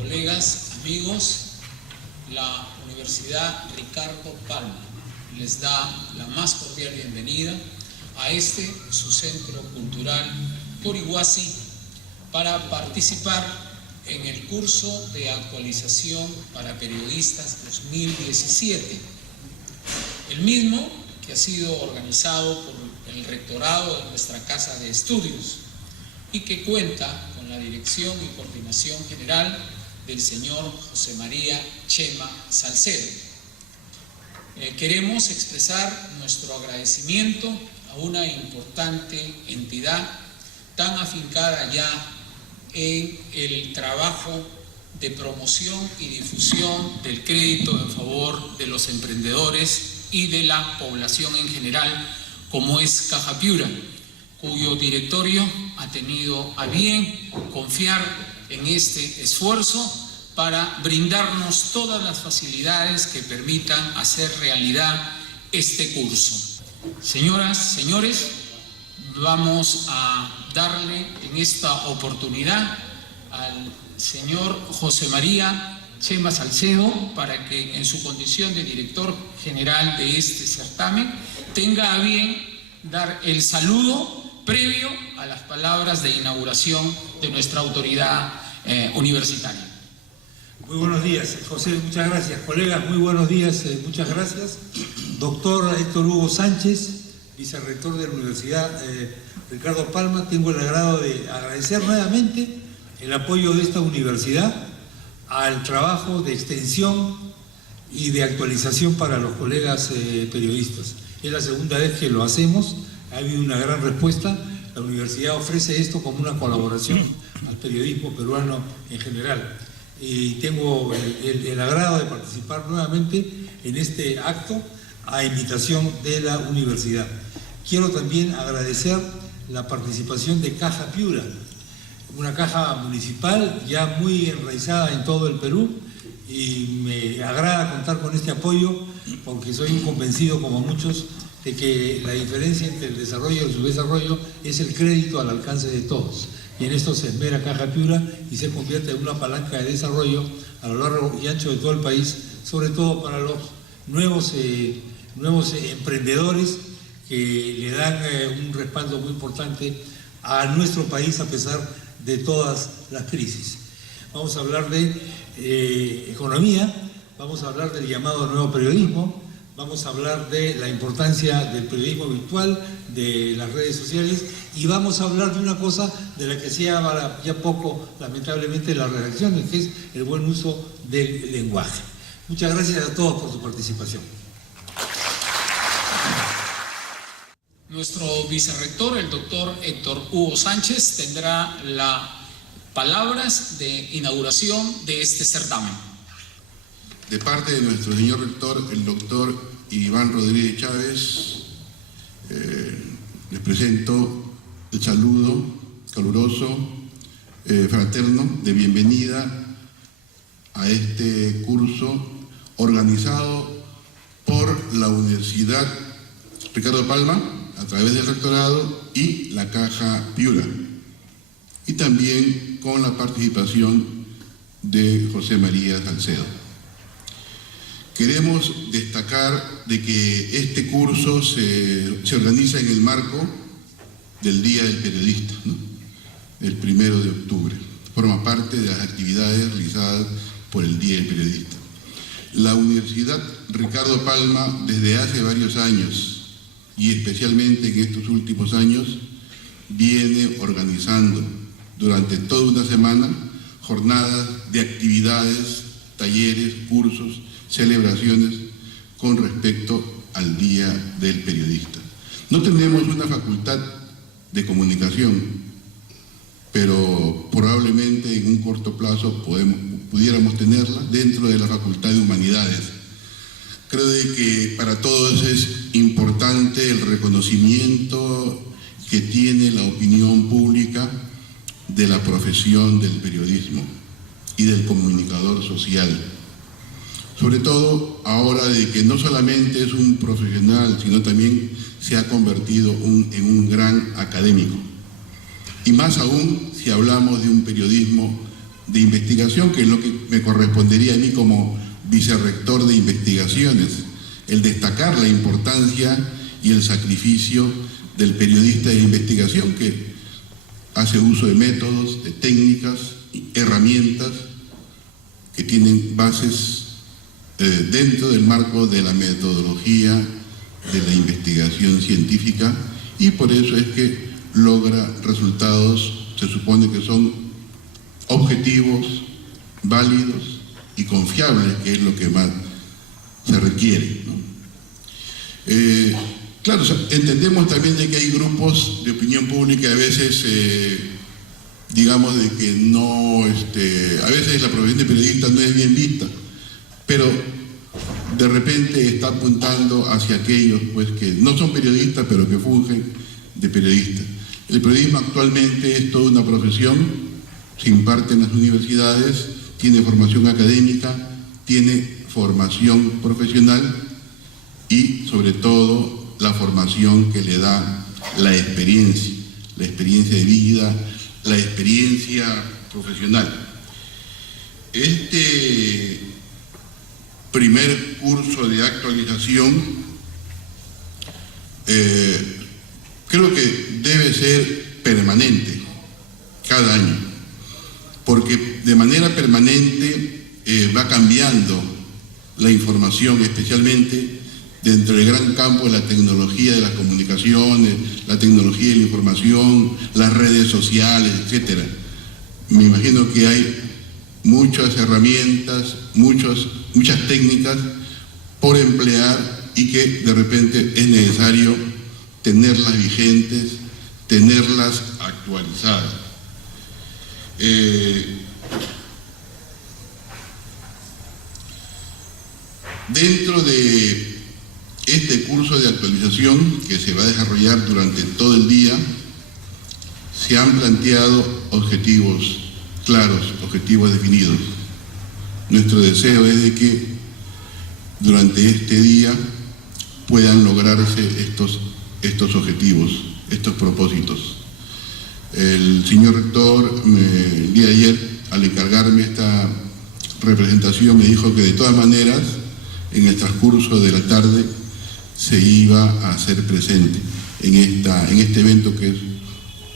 colegas, amigos, la Universidad Ricardo Palma les da la más cordial bienvenida a su centro cultural Corihuasi para participar en el curso de actualización para periodistas 2017. El mismo que ha sido organizado por el rectorado de nuestra Casa de Estudios y que cuenta con la dirección y coordinación general del señor José María Chema Salcedo. Queremos expresar nuestro agradecimiento a una importante entidad tan afincada ya en el trabajo de promoción y difusión del crédito en favor de los emprendedores y de la población en general, como es Caja Piura, cuyo directorio ha tenido a bien confiar en este esfuerzo para brindarnos todas las facilidades que permitan hacer realidad este curso. Señoras, señores, vamos a darle en esta oportunidad al señor José María Chema Salcedo para que en su condición de director general de este certamen tenga a bien dar el saludo previo a las palabras de inauguración de nuestra autoridad universitaria. Muy buenos días, José, muchas gracias. Colegas, muy buenos días, muchas gracias. Doctor Héctor Hugo Sánchez, vicerrector de la Universidad Ricardo Palma, tengo el agrado de agradecer nuevamente el apoyo de esta universidad al trabajo de extensión y de actualización para los colegas periodistas. Es la segunda vez que lo hacemos, ha habido una gran respuesta. La universidad ofrece esto como una colaboración al periodismo peruano en general. Y tengo el agrado de participar nuevamente en este acto a invitación de la universidad. Quiero también agradecer la participación de Caja Piura, una caja municipal ya muy enraizada en todo el Perú, y me agrada contar con este apoyo porque soy un convencido, como muchos, de que la diferencia entre el desarrollo y el subdesarrollo es el crédito al alcance de todos. Y en esto se esmera Caja Piura y se convierte en una palanca de desarrollo a lo largo y ancho de todo el país, sobre todo para los nuevos emprendedores que le dan un respaldo muy importante a nuestro país a pesar de todas las crisis. Vamos a hablar de economía, vamos a hablar del llamado nuevo periodismo, vamos a hablar de la importancia del periodismo virtual, de las redes sociales, y vamos a hablar de una cosa de la que se habla ya poco, lamentablemente, en las redacciones, que es el buen uso del lenguaje. Muchas gracias a todos por su participación. Nuestro vicerrector, el doctor Héctor Hugo Sánchez, tendrá las palabras de inauguración de este certamen. De parte de nuestro señor rector, el doctor Iván Rodríguez Chávez, les presento el saludo caluroso, fraterno, de bienvenida a este curso organizado por la Universidad Ricardo Palma, a través del rectorado y la Caja Piura, y también con la participación de José María Salcedo. Queremos destacar de que este curso se organiza en el marco del Día del Periodista, ¿no? El 1 de octubre. Forma parte de las actividades realizadas por el Día del Periodista. La Universidad Ricardo Palma, desde hace varios años, y especialmente en estos últimos años, viene organizando durante toda una semana jornadas de actividades, talleres, cursos, celebraciones con respecto al Día del Periodista. No tenemos una facultad de comunicación, pero probablemente en un corto plazo pudiéramos tenerla dentro de la Facultad de Humanidades. Creo de que para todos es importante el reconocimiento que tiene la opinión pública de la profesión del periodismo y del comunicador social. Sobre todo ahora de que no solamente es un profesional, sino también se ha convertido en un gran académico. Y más aún si hablamos de un periodismo de investigación, que es lo que me correspondería a mí como vicerrector de investigaciones, el destacar la importancia y el sacrificio del periodista de investigación que hace uso de métodos, de técnicas, herramientas que tienen bases dentro del marco de la metodología de la investigación científica, y por eso es que logra resultados, se supone que son objetivos, válidos y confiables, que es lo que más se requiere, ¿no? Claro, entendemos también de que hay grupos de opinión pública a veces, digamos, de que no, a veces la profesión de periodista no es bien vista, pero de repente está apuntando hacia aquellos pues que no son periodistas, pero que fungen de periodistas. El periodismo actualmente es toda una profesión, se imparte en las universidades, tiene formación académica, tiene formación profesional y sobre todo la formación que le da la experiencia de vida, la experiencia profesional. Este primer curso de actualización creo que debe ser permanente cada año, porque de manera permanente va cambiando la información, especialmente dentro del gran campo de la tecnología de las comunicaciones, la tecnología de la información, las redes sociales, etc. Me imagino que hay muchas herramientas, muchas técnicas por emplear y que de repente es necesario tenerlas vigentes, tenerlas actualizadas. Dentro de este curso de actualización que se va a desarrollar durante todo el día, se han planteado objetivos claros, objetivos definidos. Nuestro deseo es de que durante este día puedan lograrse estos objetivos, estos propósitos. El señor rector el día de ayer, al encargarme esta representación, me dijo que de todas maneras en el transcurso de la tarde se iba a hacer presente en este evento que es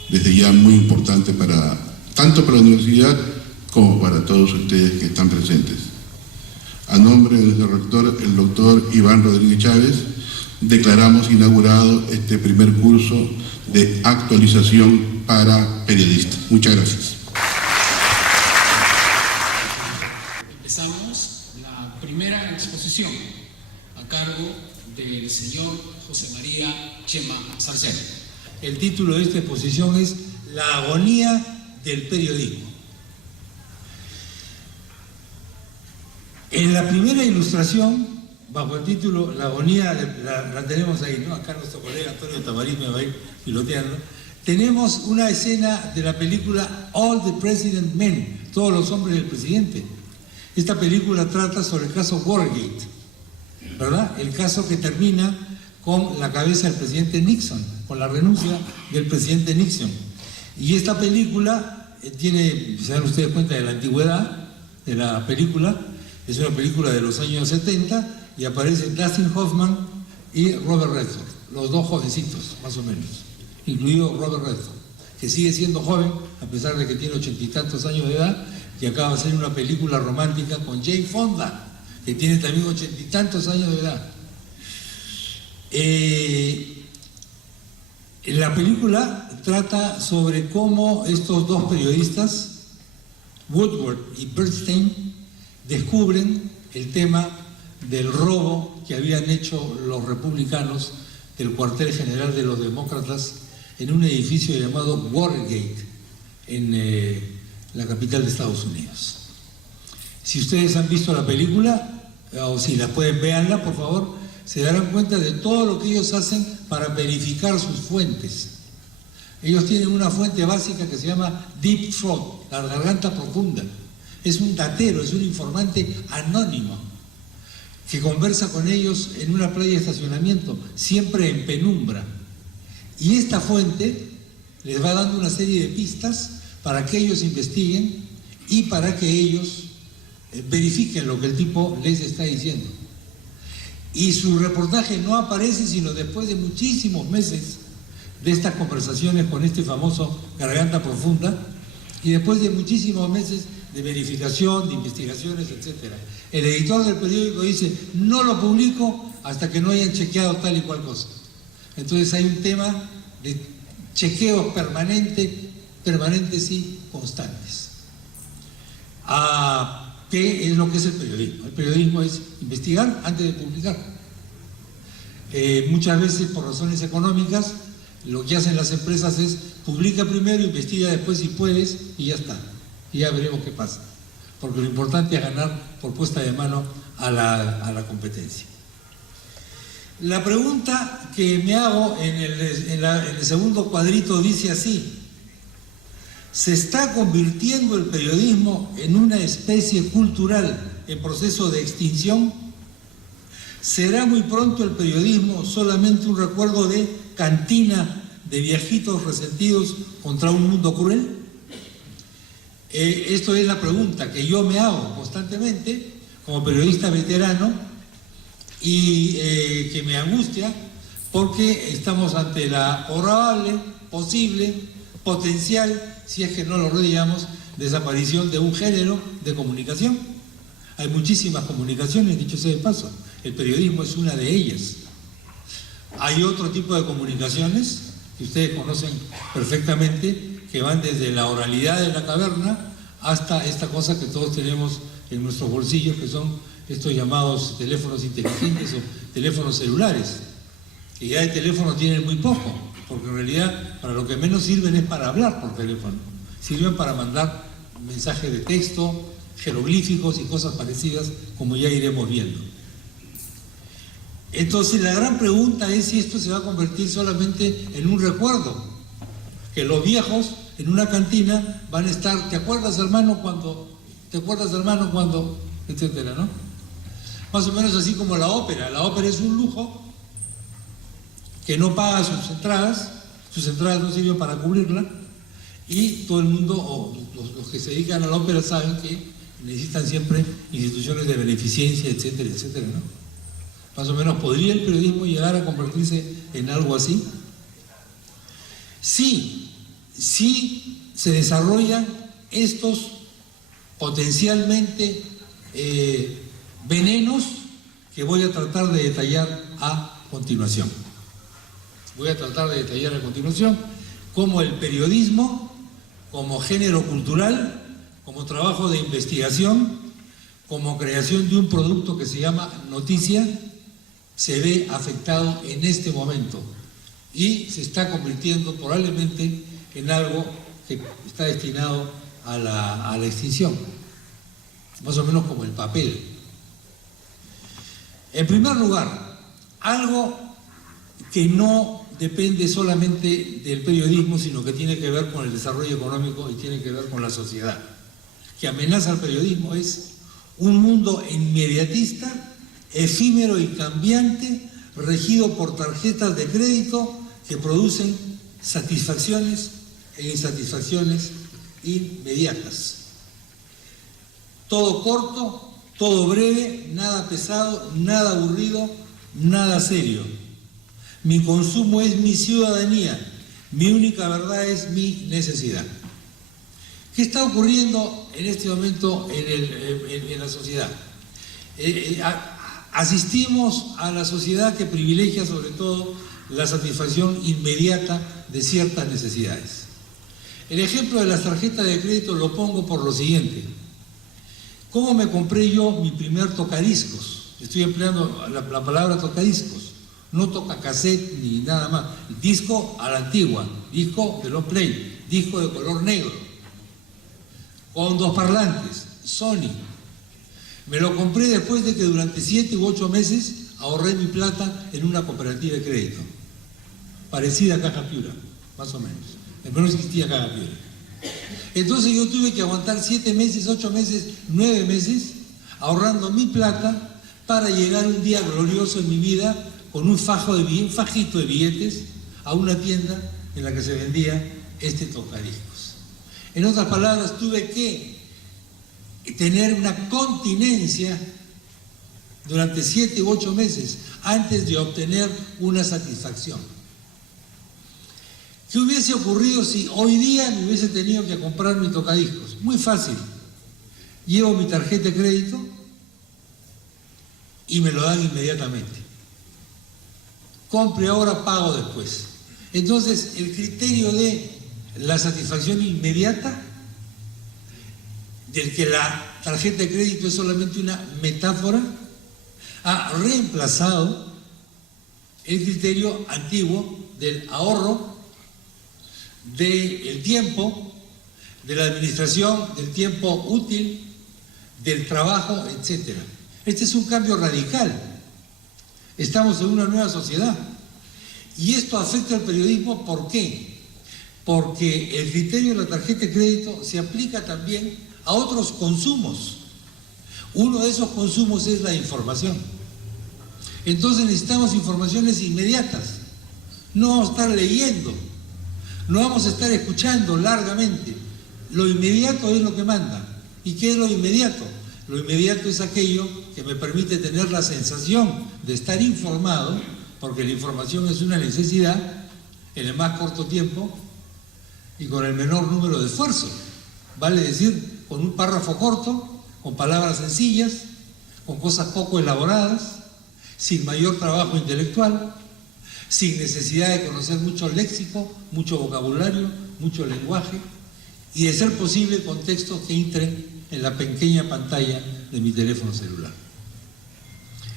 desde ya muy importante tanto para la universidad como para todos ustedes que están presentes. A nombre de nuestro rector, el doctor Iván Rodríguez Chávez, declaramos inaugurado este primer curso de actualización para periodistas. Muchas gracias. Empezamos la primera exposición a cargo del señor José María Chema Salcedo. El título de esta exposición es La agonía del periodismo. En la primera ilustración, bajo el título La agonía, la tenemos ahí, ¿no? Acá nuestro colega Antonio Tamarín me va a ir piloteando. Tenemos una escena de la película All the President Men, Todos los hombres del presidente. Esta película trata sobre el caso Watergate, ¿verdad? El caso que termina con la cabeza del presidente Nixon, con la renuncia del presidente Nixon. Y esta película tiene, se dan ustedes cuenta de la antigüedad de la película, es una película de los años 70 y aparecen Dustin Hoffman y Robert Redford, los dos jovencitos, más o menos, incluido Robert Redford, que sigue siendo joven a pesar de que tiene 80 y tantos años de edad, y acaba de hacer una película romántica con Jane Fonda, que tiene también 80 y tantos años de edad. La película trata sobre cómo estos dos periodistas, Woodward y Bernstein, descubren el tema del robo que habían hecho los republicanos del cuartel general de los demócratas en un edificio llamado Watergate en la capital de Estados Unidos. Si ustedes han visto la película, o si la pueden, véanla por favor, se darán cuenta de todo lo que ellos hacen para verificar sus fuentes. Ellos tienen una fuente básica que se llama Deep Throat, la garganta profunda. Es un datero, es un informante anónimo que conversa con ellos en una playa de estacionamiento, siempre en penumbra. Y esta fuente les va dando una serie de pistas para que ellos investiguen y para que ellos verifiquen lo que el tipo les está diciendo. Y su reportaje no aparece sino después de muchísimos meses de estas conversaciones con este famoso Garganta Profunda y después de muchísimos meses de verificación, de investigaciones, etc. El editor del periódico dice, no lo publico hasta que no hayan chequeado tal y cual cosa. Entonces hay un tema de chequeos permanentes y constantes. ¿Qué es lo que es el periodismo? El periodismo es investigar antes de publicar. Muchas veces por razones económicas lo que hacen las empresas es publica primero, investiga después si puedes y ya está. Y ya veremos qué pasa. Porque lo importante es ganar por puesta de mano a la competencia. La pregunta que me hago en el segundo cuadrito dice así: ¿se está convirtiendo el periodismo en una especie cultural en proceso de extinción? ¿Será muy pronto el periodismo solamente un recuerdo de cantina de viejitos resentidos contra un mundo cruel? Esto es la pregunta que yo me hago constantemente como periodista veterano y que me angustia porque estamos ante la probable, posible, potencial, si es que no lo rodeamos, desaparición de un género de comunicación. Hay muchísimas comunicaciones, dicho sea de paso, el periodismo es una de ellas. Hay otro tipo de comunicaciones que ustedes conocen perfectamente, que van desde la oralidad de la caverna hasta esta cosa que todos tenemos en nuestros bolsillos, que son estos llamados teléfonos inteligentes o teléfonos celulares, que ya de teléfono tienen muy poco, porque en realidad para lo que menos sirven es para hablar por teléfono, sirven para mandar mensajes de texto, jeroglíficos y cosas parecidas, como ya iremos viendo. Entonces la gran pregunta es si esto se va a convertir solamente en un recuerdo, que los viejos en una cantina van a estar, ¿te acuerdas hermano cuando? ¿Te acuerdas hermano cuando? Etcétera, ¿no? Más o menos así como la ópera. La ópera es un lujo que no paga sus entradas no sirven para cubrirla, y todo el mundo, o los que se dedican a la ópera saben que necesitan siempre instituciones de beneficencia, etcétera, etcétera, ¿no? Más o menos, ¿podría el periodismo llegar a convertirse en algo así? Sí se desarrollan estos potencialmente venenos que voy a tratar de detallar a continuación. Cómo el periodismo, como género cultural, como trabajo de investigación, como creación de un producto que se llama noticia, se ve afectado en este momento y se está convirtiendo probablemente en algo que está destinado a la extinción, más o menos como el papel. En primer lugar, algo que no depende solamente del periodismo, sino que tiene que ver con el desarrollo económico y tiene que ver con la sociedad, que amenaza al periodismo, es un mundo inmediatista, efímero y cambiante, regido por tarjetas de crédito que producen satisfacciones e insatisfacciones inmediatas. Todo corto, todo breve, nada pesado, nada aburrido, nada serio. Mi consumo es mi ciudadanía, mi única verdad es mi necesidad. ¿Qué está ocurriendo en este momento en la sociedad? Asistimos a la sociedad que privilegia sobre todo la satisfacción inmediata de ciertas necesidades. El ejemplo de las tarjetas de crédito lo pongo por lo siguiente. ¿Cómo me compré yo mi primer tocadiscos? Estoy empleando la palabra tocadiscos, no toca cassette ni nada más. Disco a la antigua, disco de long play, disco de color negro, con 2 parlantes, Sony. Me lo compré después de que durante 7 u 8 meses ahorré mi plata en una cooperativa de crédito, parecida a Caja Piura, más o menos. No existía Caja Piura. Entonces yo tuve que aguantar 7 meses, 8 meses, 9 meses, ahorrando mi plata para llegar un día glorioso en mi vida con un fajito de billetes a una tienda en la que se vendía este tocadiscos. En otras palabras, tuve que tener una continencia durante 7 u 8 meses antes de obtener una satisfacción. ¿Qué hubiese ocurrido si hoy día me hubiese tenido que comprar mi tocadiscos? Muy fácil. Llevo mi tarjeta de crédito y me lo dan inmediatamente. Compre ahora, pago después. Entonces, el criterio de la satisfacción inmediata, del que la tarjeta de crédito es solamente una metáfora, ha reemplazado el criterio antiguo del ahorro, del tiempo, de la administración, del tiempo útil, del trabajo, etc. Este es un cambio radical. Estamos en una nueva sociedad. Y esto afecta al periodismo, ¿por qué? Porque el criterio de la tarjeta de crédito se aplica también a otros consumos. Uno de esos consumos es la información. Entonces necesitamos informaciones inmediatas. No vamos a estar leyendo, no vamos a estar escuchando largamente. Lo inmediato es lo que manda. ¿Y qué es lo inmediato? Lo inmediato es aquello que me permite tener la sensación de estar informado, porque la información es una necesidad en el más corto tiempo y con el menor número de esfuerzo. Vale decir, con un párrafo corto, con palabras sencillas, con cosas poco elaboradas, sin mayor trabajo intelectual, sin necesidad de conocer mucho léxico, mucho vocabulario, mucho lenguaje, y de ser posible con textos que entren en la pequeña pantalla de mi teléfono celular.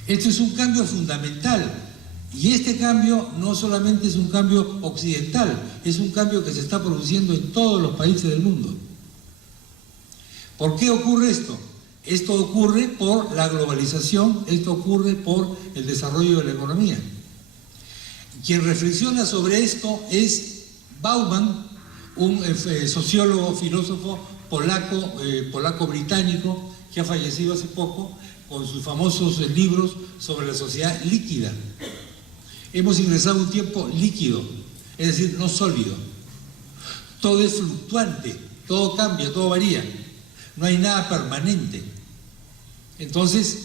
Esto es un cambio fundamental, y este cambio no solamente es un cambio occidental, es un cambio que se está produciendo en todos los países del mundo. ¿Por qué ocurre esto? Esto ocurre por la globalización, esto ocurre por el desarrollo de la economía. Quien reflexiona sobre esto es Bauman, un sociólogo, filósofo polaco-británico que ha fallecido hace poco con sus famosos libros sobre la sociedad líquida. Hemos ingresado a un tiempo líquido, es decir, no sólido. Todo es fluctuante, todo cambia, todo varía. No hay nada permanente. Entonces,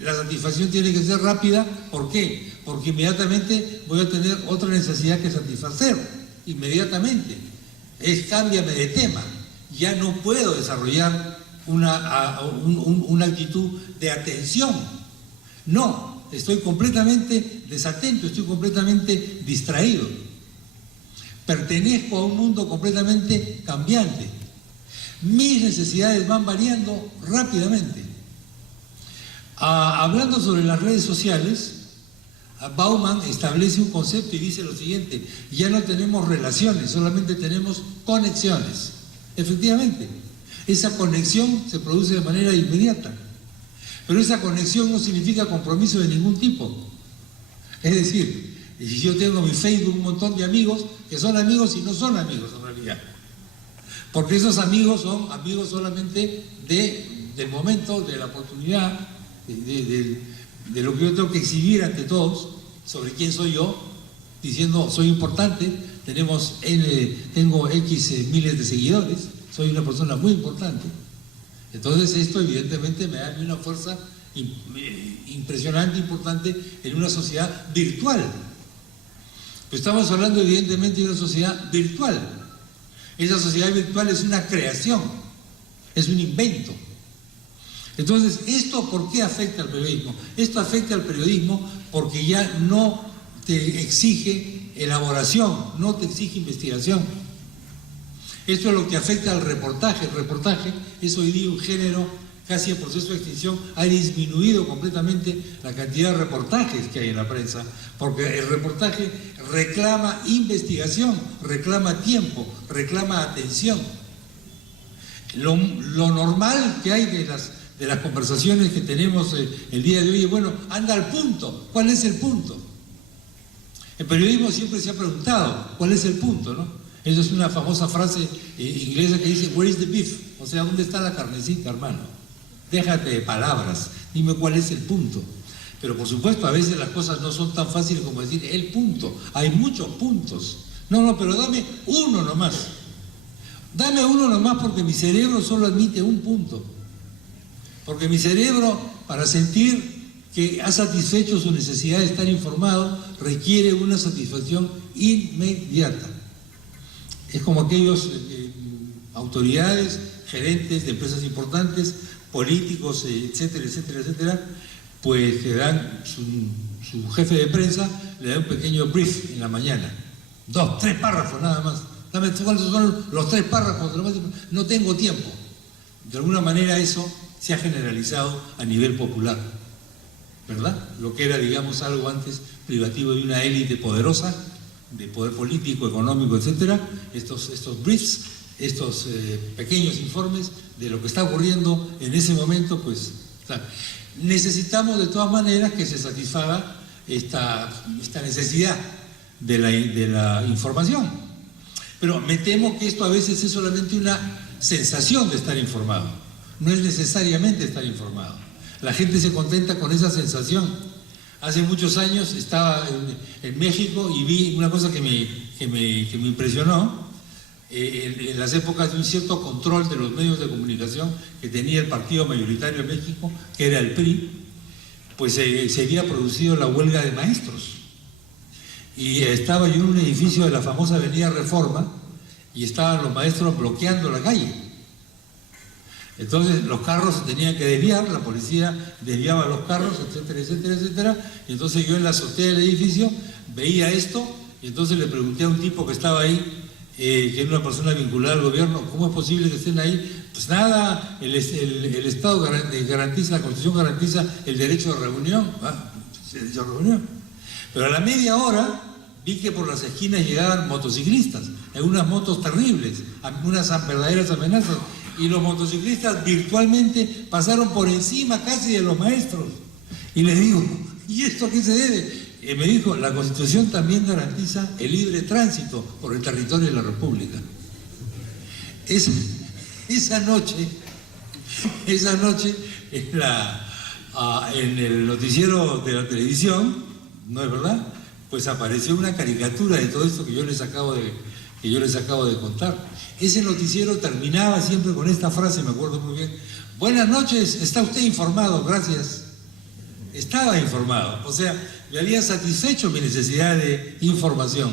la satisfacción tiene que ser rápida. ¿Por qué? Porque inmediatamente voy a tener otra necesidad que satisfacer. Inmediatamente. Cámbiame de tema. Ya no puedo desarrollar una actitud de atención. No, estoy completamente desatento, estoy completamente distraído. Pertenezco a un mundo completamente cambiante. Mis necesidades van variando rápidamente. Hablando sobre las redes sociales, Bauman establece un concepto y dice lo siguiente: ya no tenemos relaciones, solamente tenemos conexiones. Efectivamente, esa conexión se produce de manera inmediata, pero esa conexión no significa compromiso de ningún tipo. Es decir, si yo tengo en mi Facebook un montón de amigos que son amigos y no son amigos en realidad, porque esos amigos son amigos solamente del momento, de la oportunidad, de lo que yo tengo que exhibir ante todos sobre quién soy yo, diciendo soy importante, tengo X miles de seguidores, soy una persona muy importante. Entonces esto evidentemente me da una fuerza impresionante, importante en una sociedad virtual. Pues estamos hablando evidentemente de una sociedad virtual. Esa sociedad virtual es una creación, es un invento. Entonces, ¿esto por qué afecta al periodismo? Esto afecta al periodismo porque ya no te exige elaboración, no te exige investigación. Esto es lo que afecta al reportaje. El reportaje es hoy día un género casi en proceso de extinción. Ha disminuido completamente la cantidad de reportajes que hay en la prensa, porque el reportaje reclama investigación, reclama tiempo, reclama atención. Lo normal que hay de las conversaciones que tenemos el día de hoy es, bueno, anda al punto. ¿Cuál es el punto? El periodismo siempre se ha preguntado, ¿cuál es el punto, no? Esa es una famosa frase inglesa que dice, where is the beef? O sea, ¿dónde está la carnecita, hermano? Déjate de palabras, dime cuál es el punto. Pero por supuesto, a veces las cosas no son tan fáciles como decir el punto. Hay muchos puntos. No, pero dame uno nomás. Dame uno nomás porque mi cerebro solo admite un punto. Porque mi cerebro, para sentir que ha satisfecho su necesidad de estar informado, requiere una satisfacción inmediata. Es como aquellos autoridades, gerentes de empresas importantes, políticos, etcétera, etcétera, etcétera, pues le dan su jefe de prensa, le da un pequeño brief en la mañana, 2, 3 párrafos nada más. Dame cuáles son los 3 párrafos, no tengo tiempo. De alguna manera eso se ha generalizado a nivel popular, ¿verdad? Lo que era, digamos, algo antes privativo de una élite poderosa, de poder político, económico, etcétera, estos briefs, estos pequeños informes de lo que está ocurriendo en ese momento, pues necesitamos de todas maneras que se satisfaga esta necesidad de la información. Pero me temo que esto a veces es solamente una sensación de estar informado, no es necesariamente estar informado. La gente se contenta con esa sensación. Hace muchos años estaba en México y vi una cosa que me impresionó. En las épocas de un cierto control de los medios de comunicación que tenía el partido mayoritario en México, que era el PRI, pues se había producido la huelga de maestros. Y estaba yo en un edificio de la famosa Avenida Reforma y estaban los maestros bloqueando la calle. Entonces los carros se tenían que desviar, la policía desviaba los carros, etcétera, etcétera, etcétera. Y entonces yo en la azotea del edificio veía esto y entonces le pregunté a un tipo que estaba ahí, que era una persona vinculada al gobierno, ¿cómo es posible que estén ahí? Pues nada, el Estado garantiza, la Constitución garantiza el derecho de reunión, el derecho de reunión. Pero a la media hora vi que por las esquinas llegaban motociclistas, en unas motos terribles, unas verdaderas amenazas, y los motociclistas virtualmente pasaron por encima casi de los maestros. Y les digo, ¿y esto a qué se debe? Me dijo, la Constitución también garantiza el libre tránsito por el territorio de la República. Esa noche en el noticiero de la televisión, ¿no es verdad? Pues apareció una caricatura de todo esto que yo les acabo de contar. Ese noticiero terminaba siempre con esta frase, me acuerdo muy bien: buenas noches, está usted informado, gracias. Estaba informado, o sea, me había satisfecho mi necesidad de información.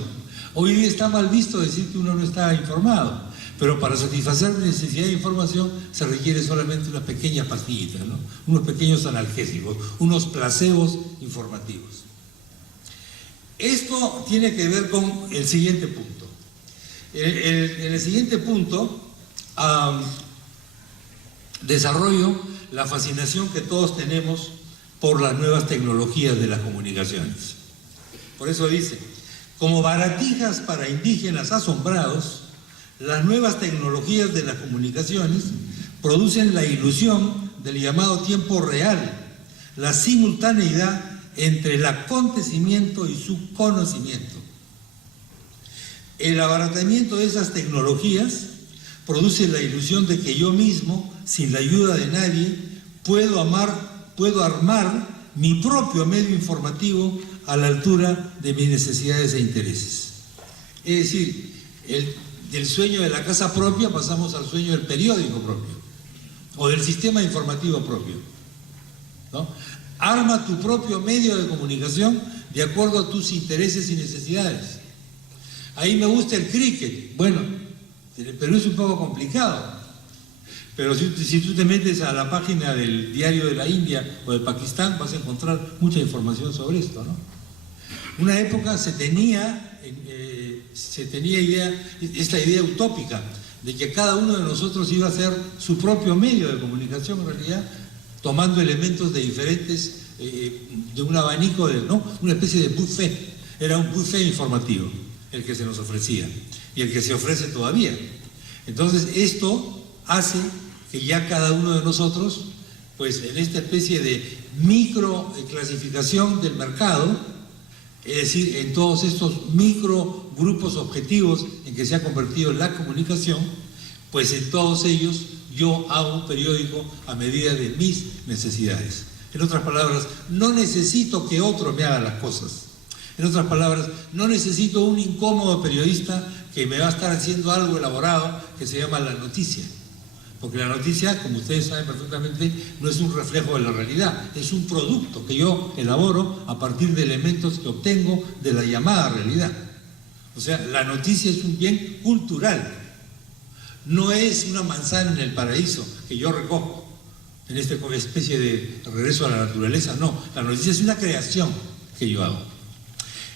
Hoy día está mal visto decir que uno no está informado, pero para satisfacer mi necesidad de información se requiere solamente unas pequeñas pastillitas, ¿no? Unos pequeños analgésicos, unos placebos informativos. Esto tiene que ver con el siguiente punto. En el siguiente punto desarrollo la fascinación que todos tenemos por las nuevas tecnologías de las comunicaciones. Por eso dice, como baratijas para indígenas asombrados, las nuevas tecnologías de las comunicaciones producen la ilusión del llamado tiempo real, la simultaneidad entre el acontecimiento y su conocimiento. El abaratamiento de esas tecnologías produce la ilusión de que yo mismo, sin la ayuda de nadie, puedo armar mi propio medio informativo a la altura de mis necesidades e intereses. Es decir, del sueño de la casa propia pasamos al sueño del periódico propio o del sistema informativo propio, ¿no? Arma tu propio medio de comunicación de acuerdo a tus intereses y necesidades. Ahí me gusta el cricket. Bueno, pero es un poco complicado. Pero si tú te metes a la página del Diario de la India o de Pakistán, vas a encontrar mucha información sobre esto, ¿no? Una época se tenía esta idea utópica de que cada uno de nosotros iba a hacer su propio medio de comunicación, en realidad, tomando elementos de diferentes, de un abanico, ¿no? Una especie de buffet. Era un buffet informativo el que se nos ofrecía y el que se ofrece todavía. Entonces esto hace que ya cada uno de nosotros, pues en esta especie de micro clasificación del mercado, es decir, en todos estos micro grupos objetivos en que se ha convertido la comunicación, pues en todos ellos yo hago un periódico a medida de mis necesidades. En otras palabras, no necesito que otro me haga las cosas. En otras palabras, no necesito un incómodo periodista que me va a estar haciendo algo elaborado que se llama la noticia. Porque la noticia, como ustedes saben perfectamente, no es un reflejo de la realidad, es un producto que yo elaboro a partir de elementos que obtengo de la llamada realidad. O sea, la noticia es un bien cultural, no es una manzana en el paraíso que yo recojo en esta especie de regreso a la naturaleza, no, la noticia es una creación que yo hago.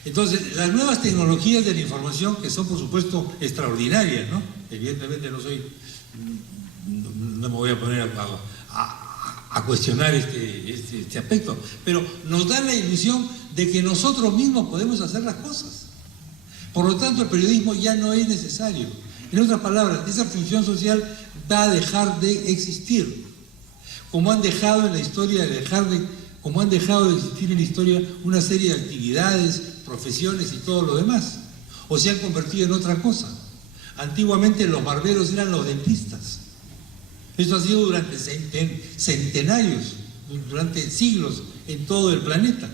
Entonces, las nuevas tecnologías de la información, que son por supuesto extraordinarias, ¿no? Evidentemente no me voy a poner a cuestionar este aspecto, pero nos dan la ilusión de que nosotros mismos podemos hacer las cosas. Por lo tanto, el periodismo ya no es necesario. En otras palabras, esa función social va a dejar de existir, como han dejado en la historia como han dejado de existir en la historia una serie de actividades, profesiones y todo lo demás, o se han convertido en otra cosa. Antiguamente los barberos eran los dentistas. Esto ha sido durante centenarios, durante siglos en todo el planeta.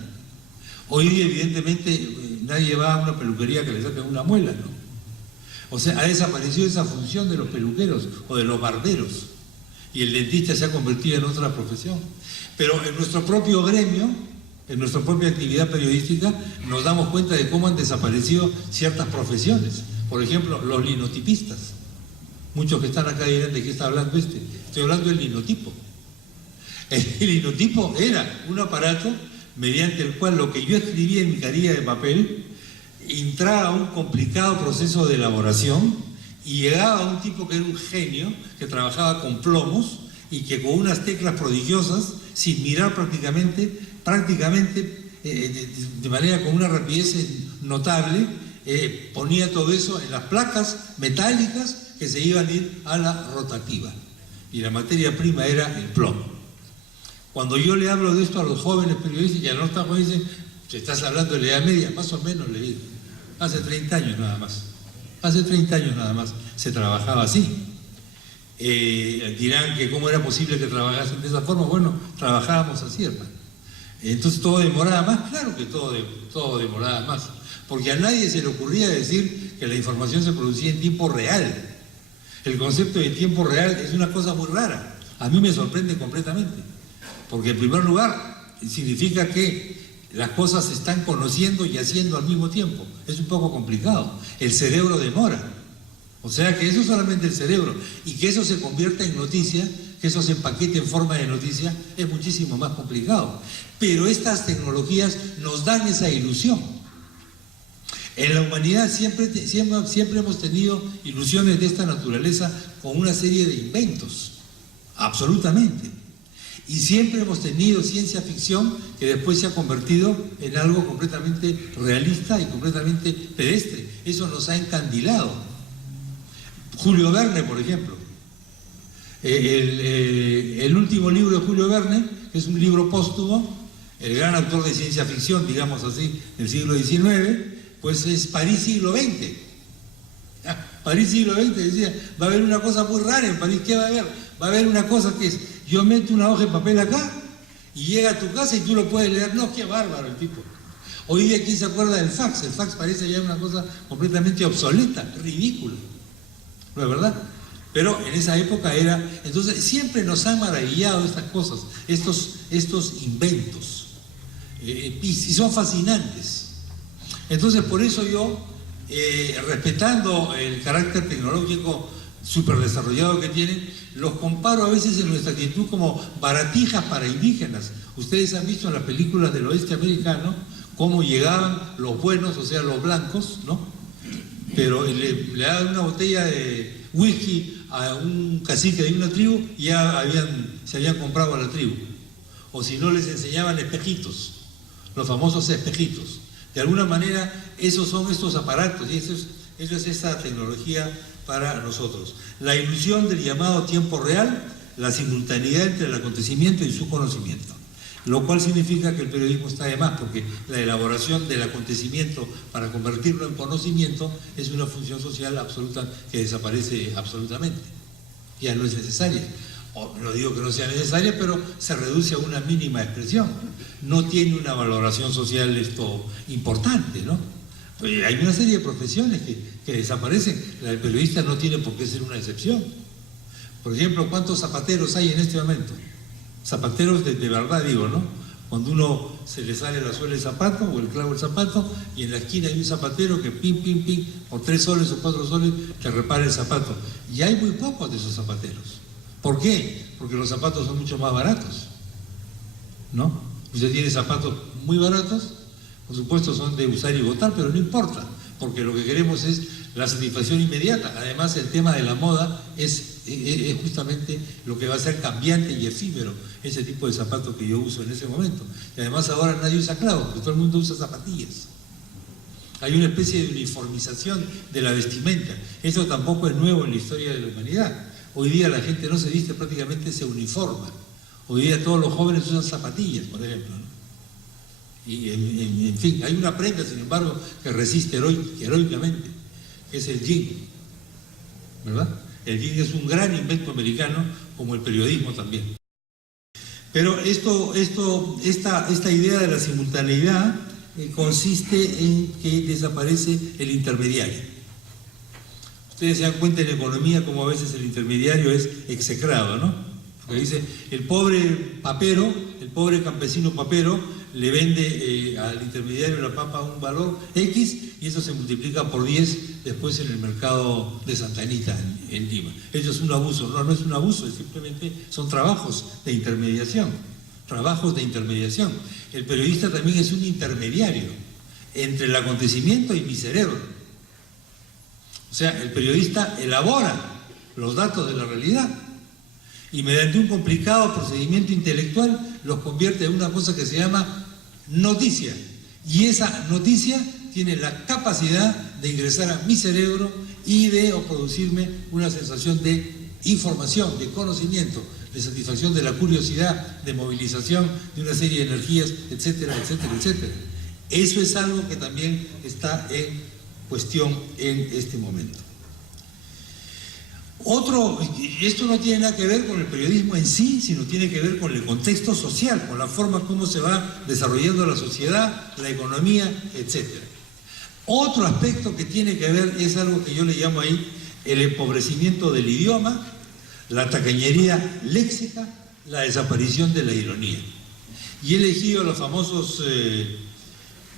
Hoy día, evidentemente, nadie va a una peluquería que le saquen una muela, ¿no? O sea, ha desaparecido esa función de los peluqueros o de los barberos, y el dentista se ha convertido en otra profesión. Pero en nuestro propio gremio, en nuestra propia actividad periodística, nos damos cuenta de cómo han desaparecido ciertas profesiones. Por ejemplo, los linotipistas. Muchos que están acá dirán, ¿de qué está hablando este? Estoy hablando del linotipo. El linotipo era un aparato mediante el cual lo que yo escribía en mi carilla de papel entraba a un complicado proceso de elaboración y llegaba a un tipo que era un genio, que trabajaba con plomos y que con unas teclas prodigiosas, sin mirar prácticamente de manera con una rapidez notable, ponía todo eso en las placas metálicas que se iban a ir a la rotativa. Y la materia prima era el plomo. Cuando yo le hablo de esto a los jóvenes periodistas, ya no están jóvenes, dicen, si estás hablando de la edad media, más o menos le digo, hace 30 años nada más. Hace 30 años nada más se trabajaba así. Dirán que cómo era posible que trabajasen de esa forma. Bueno, trabajábamos así, hermano. Entonces todo demoraba más, claro que todo demoraba más, porque a nadie se le ocurría decir que la información se producía en tiempo real. El concepto de tiempo real es una cosa muy rara, a mí me sorprende completamente, porque en primer lugar significa que las cosas se están conociendo y haciendo al mismo tiempo, es un poco complicado, el cerebro demora, o sea que eso es solamente el cerebro, y que eso se convierta en noticia, que eso se empaquete en forma de noticia, es muchísimo más complicado. Pero estas tecnologías nos dan esa ilusión. En la humanidad siempre hemos tenido ilusiones de esta naturaleza con una serie de inventos, absolutamente. Y siempre hemos tenido ciencia ficción que después se ha convertido en algo completamente realista y completamente pedestre. Eso nos ha encandilado. Julio Verne, por ejemplo. El último libro de Julio Verne, que es un libro póstumo, el gran autor de ciencia ficción, digamos así, del siglo XIX, pues es París siglo XX. París siglo XX decía, va a haber una cosa muy rara en París. ¿Qué va a haber? Va a haber una cosa que es, yo meto una hoja de papel acá y llega a tu casa y tú lo puedes leer. No, qué bárbaro el tipo. Hoy día, ¿quién se acuerda del fax? El fax parece ya una cosa completamente obsoleta, ridícula. ¿No es verdad? Pero en esa época era... Entonces siempre nos han maravillado estas cosas, estos inventos, y son fascinantes. Entonces por eso yo, respetando el carácter tecnológico súper desarrollado que tienen, los comparo a veces en nuestra actitud como baratijas para indígenas. Ustedes han visto en las películas del oeste americano cómo llegaban los buenos, o sea, los blancos, ¿no? Pero le daban una botella de whisky a un cacique de una tribu y ya se habían comprado a la tribu. O si no, les enseñaban espejitos, los famosos espejitos. De alguna manera, esos son estos aparatos y eso es esa tecnología para nosotros. La ilusión del llamado tiempo real, la simultaneidad entre el acontecimiento y su conocimiento. Lo cual significa que el periodismo está de más, porque la elaboración del acontecimiento para convertirlo en conocimiento es una función social absoluta que desaparece absolutamente. Ya no es necesaria. No digo que no sea necesaria, pero se reduce a una mínima expresión. No tiene una valoración social esto importante, ¿no? Pues hay una serie de profesiones que desaparecen. La del periodista no tiene por qué ser una excepción. Por ejemplo, ¿cuántos zapateros hay en este momento? Zapateros de verdad digo, ¿no? Cuando uno se le sale la suela del zapato o el clavo del zapato y en la esquina hay un zapatero que pim, por 3 soles o 4 soles te repara el zapato. Y hay muy pocos de esos zapateros. ¿Por qué? Porque los zapatos son mucho más baratos, ¿no? Usted tiene zapatos muy baratos, por supuesto son de usar y botar, pero no importa, porque lo que queremos es la satisfacción inmediata. Además, el tema de la moda es justamente lo que va a ser cambiante y efímero, ese tipo de zapatos que yo uso en ese momento. Y además ahora nadie usa clavos, porque todo el mundo usa zapatillas. Hay una especie de uniformización de la vestimenta. Eso tampoco es nuevo en la historia de la humanidad. Hoy día la gente no se viste, prácticamente se uniforma. Hoy día todos los jóvenes usan zapatillas, por ejemplo, ¿no? Y en fin, hay una prenda, sin embargo, que resiste heroicamente, que es el jean, ¿verdad? El jean es un gran invento americano, como el periodismo también. Pero esta idea de la simultaneidad consiste en que desaparece el intermediario. Ustedes se dan cuenta en economía cómo a veces el intermediario es execrado, ¿no? Porque dice, el pobre papero, el pobre campesino papero, le vende al intermediario la papa a un valor X y eso se multiplica por 10 después en el mercado de Santa Anita, en Lima. Eso es un abuso. No es un abuso, simplemente son trabajos de intermediación. Trabajos de intermediación. El periodista también es un intermediario entre el acontecimiento y mi cerebro. O sea, el periodista elabora los datos de la realidad y mediante un complicado procedimiento intelectual los convierte en una cosa que se llama noticia. Y esa noticia tiene la capacidad de ingresar a mi cerebro y de producirme una sensación de información, de conocimiento, de satisfacción de la curiosidad, de movilización de una serie de energías, etcétera, etcétera, etcétera. Eso es algo que también está en cuestión en este momento. Esto no tiene nada que ver con el periodismo en sí, sino tiene que ver con el contexto social, con la forma como se va desarrollando la sociedad, la economía, etc. Otro aspecto que tiene que ver es algo que yo le llamo ahí el empobrecimiento del idioma, la tacañería léxica, la desaparición de la ironía. Y he elegido los famosos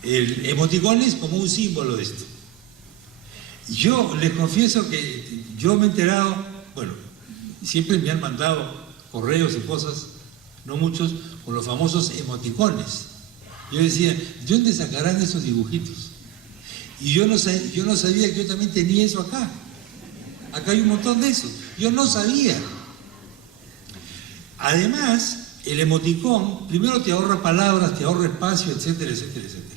emoticones como un símbolo de esto. Yo les confieso que yo me he enterado, bueno, siempre me han mandado correos y cosas, no muchos, con los famosos emoticones. Yo decía, ¿de dónde sacarán esos dibujitos? Y yo no sabía que yo también tenía eso acá. Acá hay un montón de eso. Yo no sabía. Además, el emoticón, primero te ahorra palabras, te ahorra espacio, etcétera, etcétera, etcétera.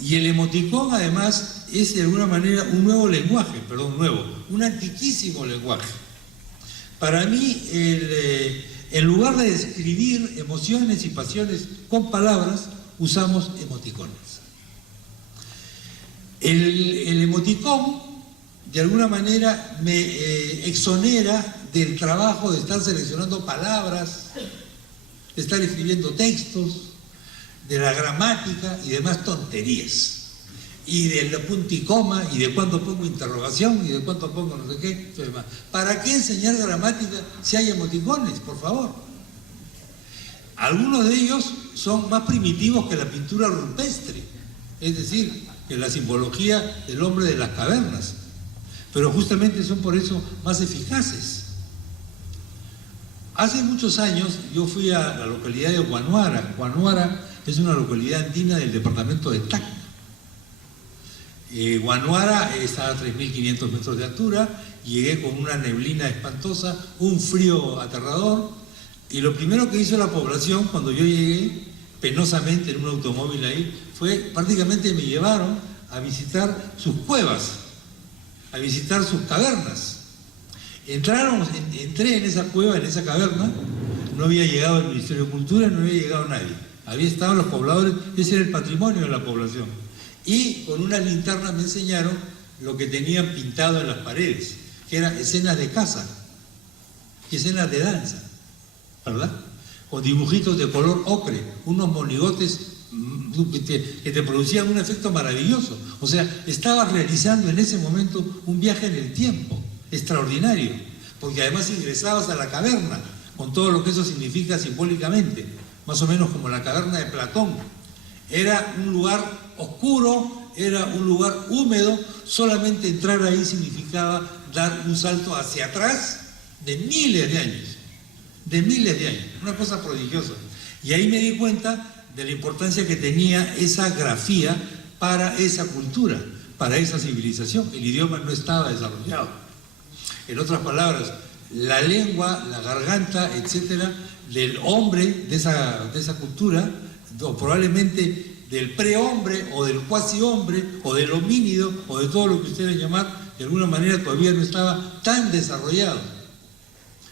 Y el emoticón, además, es de alguna manera un nuevo lenguaje, un antiquísimo lenguaje. Para mí, en lugar de describir emociones y pasiones con palabras, usamos emoticones. El emoticón, de alguna manera, me exonera del trabajo de estar seleccionando palabras, de estar escribiendo textos, de la gramática y demás tonterías. Y del punto y coma, y de cuándo pongo interrogación, y de cuándo pongo no sé qué. ¿Para qué enseñar gramática si hay emoticones, por favor? Algunos de ellos son más primitivos que la pintura rupestre, es decir, que la simbología del hombre de las cavernas. Pero justamente son por eso más eficaces. Hace muchos años yo fui a la localidad de Huanuara. Huanuara es una localidad andina del departamento de Tacna. Huanuara está a 3.500 metros de altura. Llegué con una neblina espantosa, un frío aterrador, y lo primero que hizo la población cuando yo llegué, penosamente en un automóvil ahí, fue prácticamente me llevaron a visitar sus cuevas, a visitar sus cavernas. Entré en esa cueva, en esa caverna, no había llegado el Ministerio de Cultura, no había llegado nadie. Había estado los pobladores, ese era el patrimonio de la población. Y con una linterna me enseñaron lo que tenían pintado en las paredes, que eran escenas de caza, escenas de danza, ¿verdad? Con dibujitos de color ocre, unos monigotes que te producían un efecto maravilloso. O sea, estaba realizando en ese momento un viaje en el tiempo extraordinario. porque además ingresabas a la caverna, con todo lo que eso significa simbólicamente, más o menos como la caverna de Platón. Era un lugar oscuro, era un lugar húmedo, solamente entrar ahí significaba dar un salto hacia atrás de miles de años, una cosa prodigiosa. Y ahí me di cuenta de la importancia que tenía esa grafía para esa cultura, para esa civilización. El idioma no estaba desarrollado. En otras palabras, la lengua, la garganta, etcétera, del hombre de esa cultura, o probablemente del prehombre o del cuasi hombre o del homínido o de todo lo que ustedes llamar, de alguna manera todavía no estaba tan desarrollado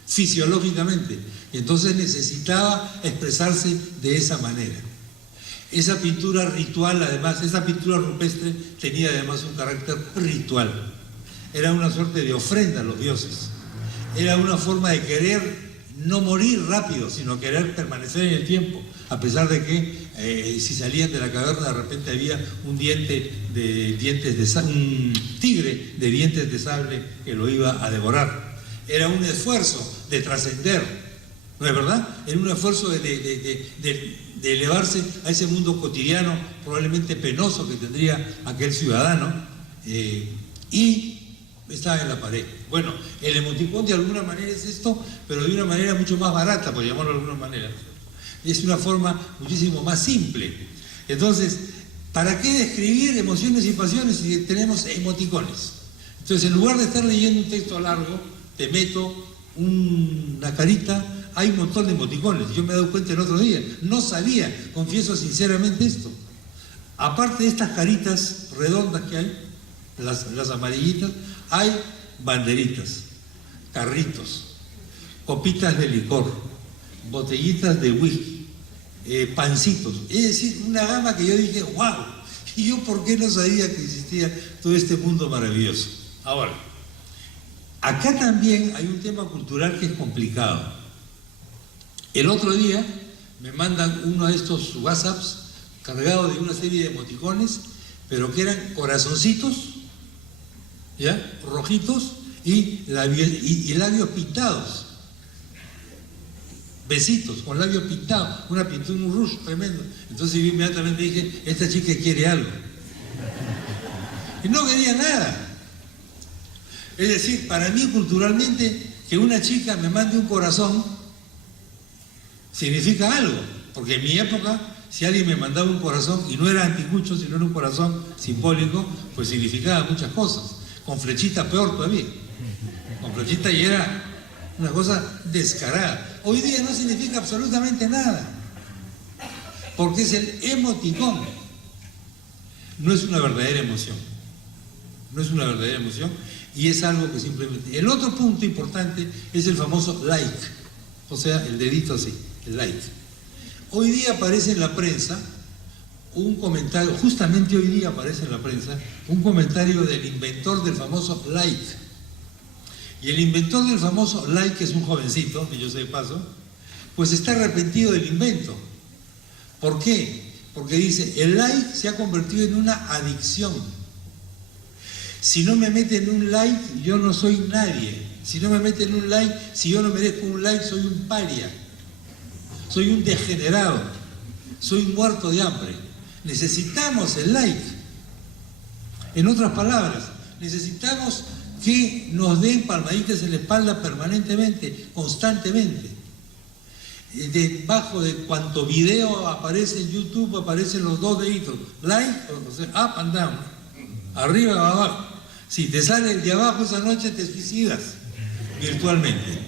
fisiológicamente, y entonces necesitaba expresarse de esa manera. Esa pintura ritual, además, esa pintura rupestre tenía además un carácter ritual. Era una suerte de ofrenda a los dioses. Era una forma de querer no morir rápido, sino querer permanecer en el tiempo, a pesar de que si salían de la caverna de repente había un tigre de dientes de sable que lo iba a devorar. Era un esfuerzo de trascender, ¿no es verdad? Era un esfuerzo de elevarse a ese mundo cotidiano, probablemente penoso, que tendría aquel ciudadano, y estaba en la pared. Bueno, el emoticón de alguna manera es esto, pero de una manera mucho más barata, por llamarlo de alguna manera. Es una forma muchísimo más simple. Entonces, ¿para qué describir emociones y pasiones si tenemos emoticones? Entonces, en lugar de estar leyendo un texto largo, te meto una carita, hay un montón de emoticones. Yo me he dado cuenta el otro día, no sabía, confieso sinceramente esto. Aparte de estas caritas redondas que hay, las amarillitas, hay banderitas, carritos, copitas de licor, botellitas de whisky, pancitos. Es decir, una gama que yo dije, wow, y yo por qué no sabía que existía todo este mundo maravilloso. Ahora, acá también hay un tema cultural que es complicado. El otro día me mandan uno de estos WhatsApps cargado de una serie de emoticones, pero que eran corazoncitos, ¿ya? Rojitos y labios pintados. Besitos con labios pintados, una pintura, un rush tremendo. Entonces yo inmediatamente dije, esta chica quiere algo. Y no quería nada. Es decir, para mí culturalmente, que una chica me mande un corazón significa algo. Porque en mi época, si alguien me mandaba un corazón y no era anticucho, sino era un corazón simbólico, pues significaba muchas cosas. Con flechita peor todavía. Con flechita y era una cosa descarada. Hoy día no significa absolutamente nada, porque es el emoticón. No es una verdadera emoción. No es una verdadera emoción y es algo que simplemente... El otro punto importante es el famoso like, o sea, el dedito así, el like. Hoy día aparece en la prensa un comentario, justamente hoy día aparece en la prensa, un comentario del inventor del famoso like. Y el inventor del famoso like, que es un jovencito, que yo sé de paso, pues está arrepentido del invento. ¿Por qué? Porque dice, el like se ha convertido en una adicción. Si no me meten un like, yo no soy nadie. Si no me meten un like, si yo no merezco un like, soy un paria. Soy un degenerado. Soy un muerto de hambre. Necesitamos el like. En otras palabras, necesitamos que nos den palmaditas en la espalda permanentemente, constantemente. Debajo de cuanto video aparece en YouTube, aparecen los dos deditos, like, o sea, up and down, arriba o abajo. Si te sale el de abajo esa noche, te suicidas, virtualmente.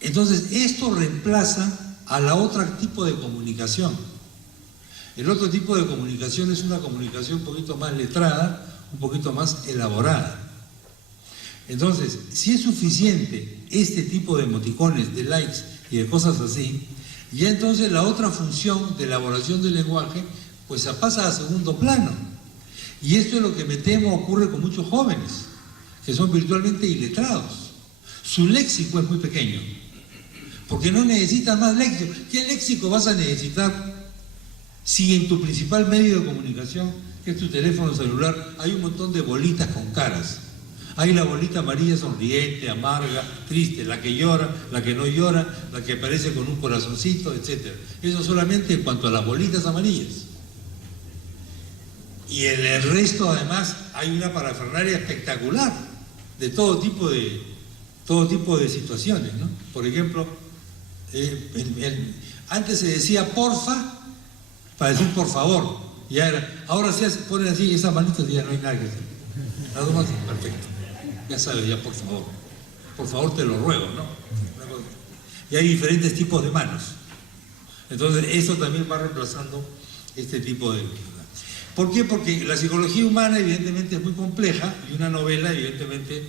Entonces, esto reemplaza a la otra tipo de comunicación. El otro tipo de comunicación es una comunicación un poquito más letrada, un poquito más elaborada. Entonces, si es suficiente este tipo de emoticones, de likes y de cosas así, ya entonces la otra función de elaboración del lenguaje pues pasa a segundo plano. Y esto es lo que me temo ocurre con muchos jóvenes, que son virtualmente iletrados. Su léxico es muy pequeño, porque no necesitan más léxico. ¿Qué léxico vas a necesitar si en tu principal medio de comunicación, que es tu teléfono celular, hay un montón de bolitas con caras? Hay la bolita amarilla sonriente, amarga, triste, la que llora, la que no llora, la que aparece con un corazoncito, etc. Eso solamente en cuanto a las bolitas amarillas. Y en el resto, además, hay una parafernalia espectacular de todo tipo de situaciones, ¿no? Por ejemplo, antes se decía porfa para decir por favor. Ya era, ahora se ponen así, esas manitas y ya no hay nada que hacer. Las dos manos, perfecto. Ya sabes, ya por favor te lo ruego, ¿no? Y hay diferentes tipos de manos. Entonces, eso también va reemplazando este tipo de... ¿Por qué? Porque la psicología humana evidentemente es muy compleja y una novela evidentemente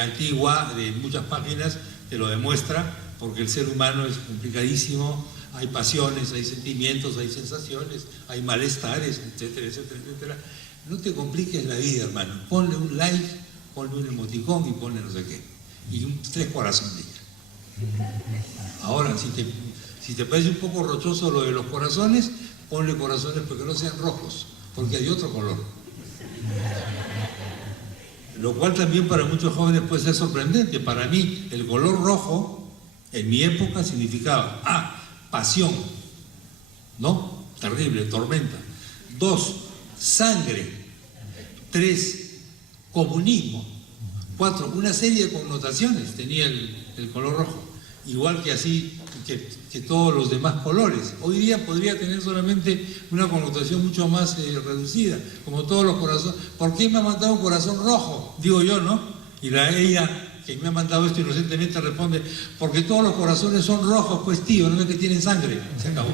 antigua, de muchas páginas, te lo demuestra, porque el ser humano es complicadísimo, hay pasiones, hay sentimientos, hay sensaciones, hay malestares, etcétera, etcétera, etcétera. No te compliques la vida, hermano. Ponle un like, ponle un emoticón y ponle no sé qué. Y 3 corazones. Ahora, si te parece un poco rochoso lo de los corazones, ponle corazones porque no sean rojos, porque hay otro color. Lo cual también para muchos jóvenes puede ser sorprendente. Para mí, el color rojo, en mi época, significaba pasión, ¿no? Terrible, tormenta. 2, sangre. 3, comunismo. 4, una serie de connotaciones tenía el color rojo. Igual que así que todos los demás colores. Hoy día podría tener solamente una connotación mucho más reducida, como todos los corazones. ¿Por qué me ha mandado un corazón rojo? Digo yo, ¿no? Y ella que me ha mandado esto inocentemente responde, porque todos los corazones son rojos, pues tío, no es que tienen sangre. Se acabó.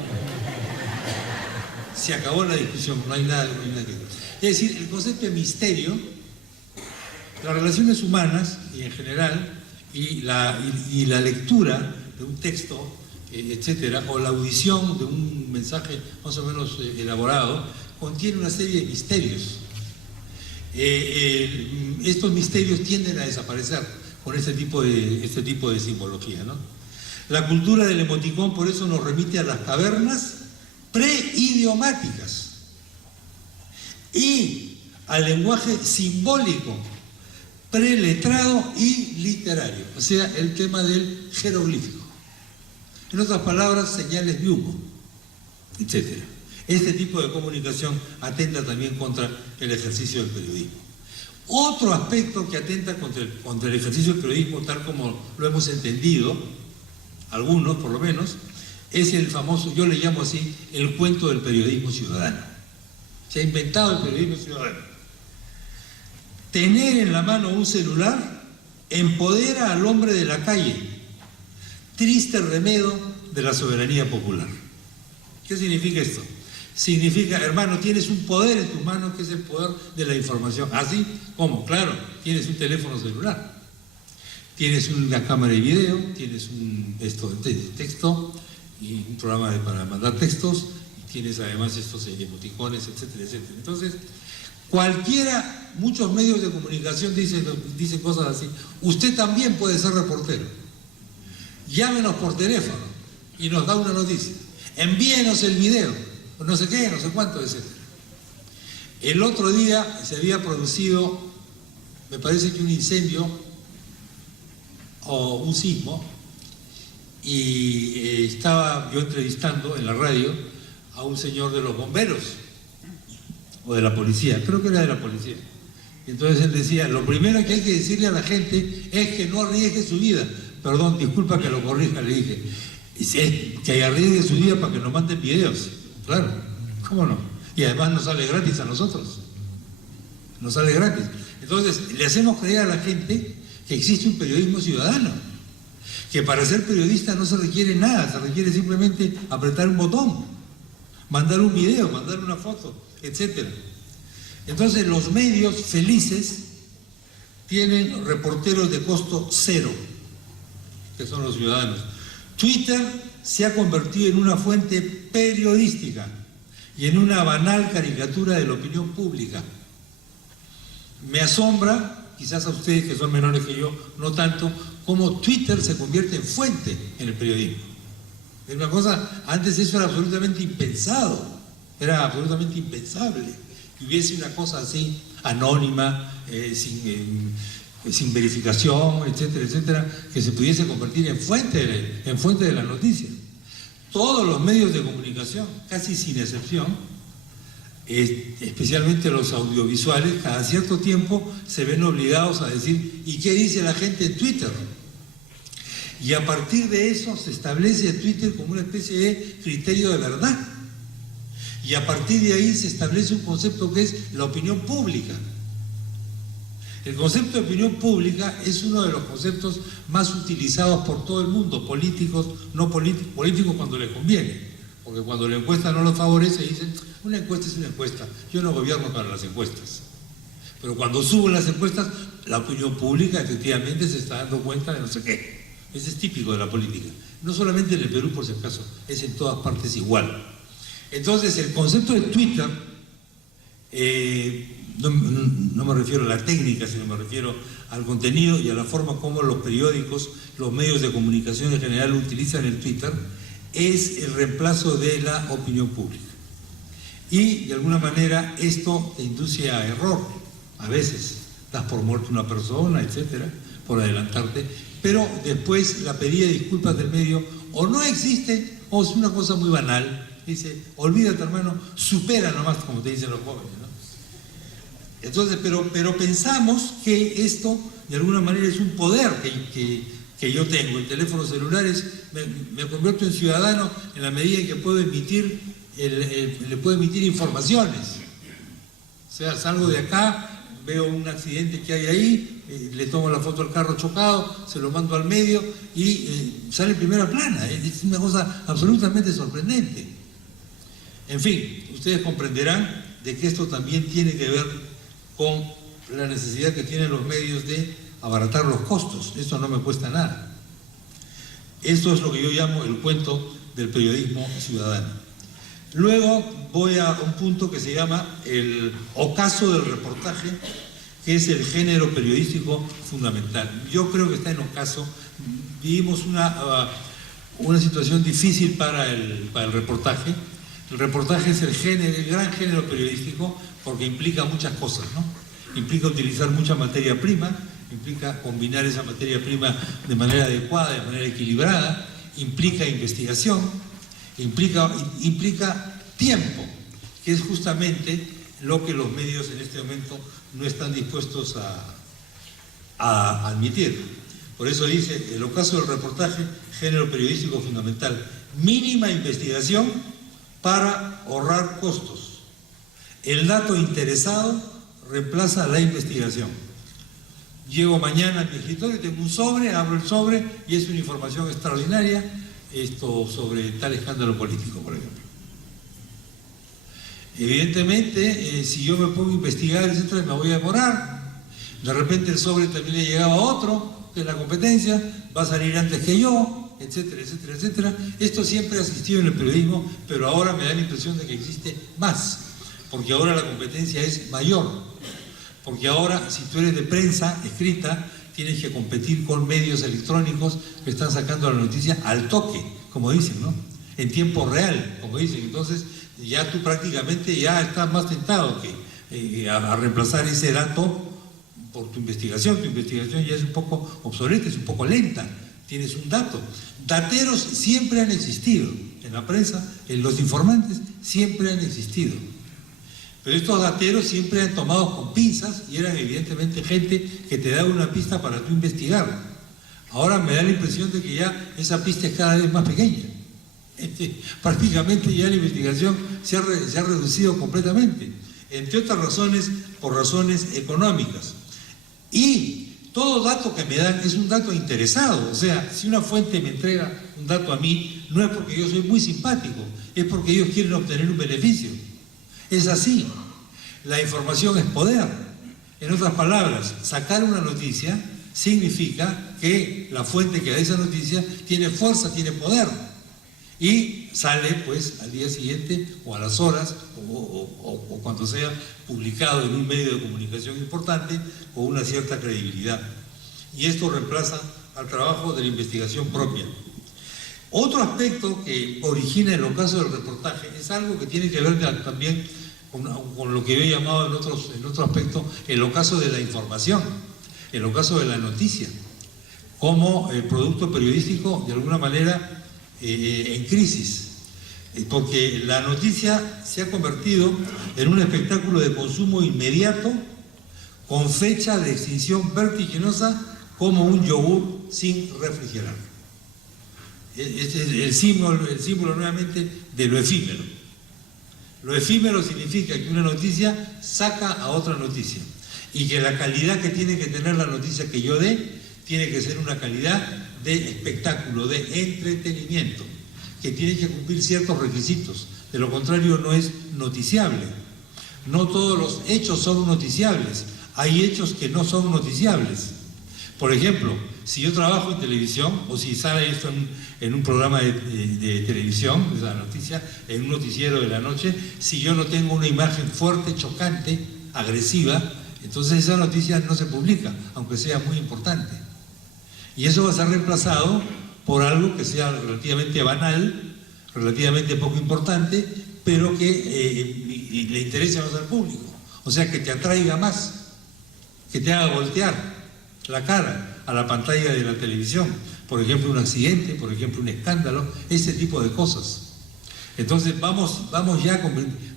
Se acabó la discusión, no hay nada que... Es decir, el concepto de misterio, las relaciones humanas y en general, y la lectura de un texto, etcétera, o la audición de un mensaje más o menos elaborado, contiene una serie de misterios. Estos misterios tienden a desaparecer con este tipo de simbología, ¿no? La cultura del emoticón por eso nos remite a las cavernas preidiomáticas y al lenguaje simbólico, preletrado y literario, o sea, el tema del jeroglífico. En otras palabras, señales de humo, etc. Este tipo de comunicación atenta también contra el ejercicio del periodismo. Otro aspecto que atenta contra el ejercicio del periodismo, tal como lo hemos entendido, algunos por lo menos, es el famoso, yo le llamo así, el cuento del periodismo ciudadano. Se ha inventado el periodismo ciudadano. Tener en la mano un celular empodera al hombre de la calle. Triste remedio de la soberanía popular. ¿Qué significa esto? Significa, hermano, tienes un poder en tus manos que es el poder de la información. ¿Así? ¿Cómo? Claro, tienes un teléfono celular, tienes una cámara de video, tienes un texto y un programa para mandar textos, y tienes además estos emoticones, etcétera, etcétera. Entonces, muchos medios de comunicación dicen cosas así. Usted también puede ser reportero. Llámenos por teléfono y nos da una noticia. Envíenos el video. No sé qué, no sé cuánto, etc. El otro día se había producido, me parece que un incendio o un sismo, y estaba yo entrevistando en la radio a un señor de los bomberos o de la policía, creo que era de la policía. Y entonces él decía, lo primero que hay que decirle a la gente es que no arriesgue su vida. Perdón, disculpa que lo corrija, le dije, es que arriesgue su vida para que nos manden videos. Claro, ¿cómo no? Y además nos sale gratis a nosotros. Nos sale gratis. Entonces, le hacemos creer a la gente que existe un periodismo ciudadano, que para ser periodista no se requiere nada, se requiere simplemente apretar un botón, mandar un video, mandar una foto, etc. Entonces, los medios felices tienen reporteros de costo cero, que son los ciudadanos. Twitter se ha convertido en una fuente periodística y en una banal caricatura de la opinión pública. Me asombra, quizás a ustedes que son menores que yo, no tanto, cómo Twitter se convierte en fuente en el periodismo. Es una cosa, antes eso era absolutamente impensado, era absolutamente impensable que hubiese una cosa así, anónima, sin verificación, etcétera, etcétera, que se pudiese convertir en fuente de la noticia. Todos los medios de comunicación, casi sin excepción, especialmente los audiovisuales, cada cierto tiempo se ven obligados a decir ¿y qué dice la gente en Twitter? Y a partir de eso se establece Twitter como una especie de criterio de verdad. Y a partir de ahí se establece un concepto que es la opinión pública. El concepto de opinión pública es uno de los conceptos más utilizados por todo el mundo, políticos, no políticos cuando les conviene, porque cuando la encuesta no los favorece dicen, una encuesta es una encuesta, yo no gobierno para las encuestas. Pero cuando suben las encuestas, la opinión pública efectivamente se está dando cuenta de no sé qué. Ese es típico de la política, no solamente en el Perú por si acaso, es en todas partes igual. Entonces el concepto de Twitter, no me refiero a la técnica, sino me refiero al contenido y a la forma como los periódicos, los medios de comunicación en general utilizan el Twitter, es el reemplazo de la opinión pública. Y de alguna manera esto te induce a error, a veces das por muerto una persona, etcétera, por adelantarte, pero después la pedida de disculpas del medio o no existe o es una cosa muy banal. Dice, olvídate hermano, supera nomás, como te dicen los jóvenes, ¿no? Entonces, pero pensamos que esto de alguna manera es un poder que yo tengo. El teléfono celular me convierto en ciudadano en la medida en que puedo emitir, le puedo emitir informaciones. O sea, salgo de acá, veo un accidente que hay ahí, le tomo la foto al carro chocado, se lo mando al medio y sale en primera plana. Es una cosa absolutamente sorprendente. En fin, ustedes comprenderán de que esto también tiene que ver con la necesidad que tienen los medios de abaratar los costos. Esto no me cuesta nada. Esto es lo que yo llamo el cuento del periodismo ciudadano. Luego voy a un punto que se llama el ocaso del reportaje, que es el género periodístico fundamental. Yo creo que está en ocaso. Vivimos una situación difícil para el reportaje. El reportaje es el gran género periodístico porque implica muchas cosas, ¿no? Implica utilizar mucha materia prima, implica combinar esa materia prima de manera adecuada, de manera equilibrada, implica investigación, implica tiempo, que es justamente lo que los medios en este momento no están dispuestos a admitir. Por eso dice, el ocaso del reportaje, género periodístico fundamental, mínima investigación para ahorrar costos. El dato interesado reemplaza la investigación. Llego mañana a mi escritorio, tengo un sobre, abro el sobre y es una información extraordinaria sobre tal escándalo político, por ejemplo. Evidentemente, si yo me pongo a investigar, etcétera, me voy a demorar. De repente el sobre también le llegaba a otro, que es la competencia, va a salir antes que yo, etcétera, etcétera, etcétera. Esto siempre ha existido en el periodismo, pero ahora me da la impresión de que existe más, porque ahora la competencia es mayor, porque ahora si tú eres de prensa escrita, tienes que competir con medios electrónicos que están sacando la noticia al toque, como dicen, ¿no? En tiempo real, como dicen. Entonces ya tú prácticamente ya estás más tentado que a reemplazar ese dato por tu investigación. Tu investigación ya es un poco obsoleta, es un poco lenta. Tienes un dato. Dateros siempre han existido en la prensa, en los informantes siempre han existido. Pero estos dateros siempre han tomado con pinzas y eran evidentemente gente que te daba una pista para tú investigar. Ahora me da la impresión de que ya esa pista es cada vez más pequeña. Prácticamente ya la investigación se ha reducido completamente, entre otras razones, por razones económicas. Y todo dato que me dan es un dato interesado. O sea, si una fuente me entrega un dato a mí, no es porque yo soy muy simpático, es porque ellos quieren obtener un beneficio. Es así. La información es poder. En otras palabras, sacar una noticia significa que la fuente que da esa noticia tiene fuerza, tiene poder. Y sale pues al día siguiente o a las horas o cuando sea publicado en un medio de comunicación importante con una cierta credibilidad. Y esto reemplaza al trabajo de la investigación propia. Otro aspecto que origina el ocaso del reportaje es algo que tiene que ver también con lo que yo he llamado en otro aspecto el ocaso de la información. el ocaso de la noticia, como el producto periodístico de alguna manera en crisis, porque la noticia se ha convertido en un espectáculo de consumo inmediato con fecha de extinción vertiginosa como un yogur sin refrigerar. Este es el símbolo nuevamente de lo efímero. Lo efímero significa que una noticia saca a otra noticia y que la calidad que tiene que tener la noticia que yo dé tiene que ser una calidad de espectáculo, de entretenimiento, que tiene que cumplir ciertos requisitos. De lo contrario no es noticiable. No todos los hechos son noticiables. Hay hechos que no son noticiables. Por ejemplo, si yo trabajo en televisión o si sale esto en un programa de televisión, esa noticia, en un noticiero de la noche, si yo no tengo una imagen fuerte, chocante, agresiva, entonces esa noticia no se publica, aunque sea muy importante. Y eso va a ser reemplazado por algo que sea relativamente banal, relativamente poco importante, pero que le interese más al público. O sea, que te atraiga más, que te haga voltear la cara a la pantalla de la televisión. Por ejemplo, un accidente, por ejemplo, un escándalo, ese tipo de cosas. Entonces vamos ya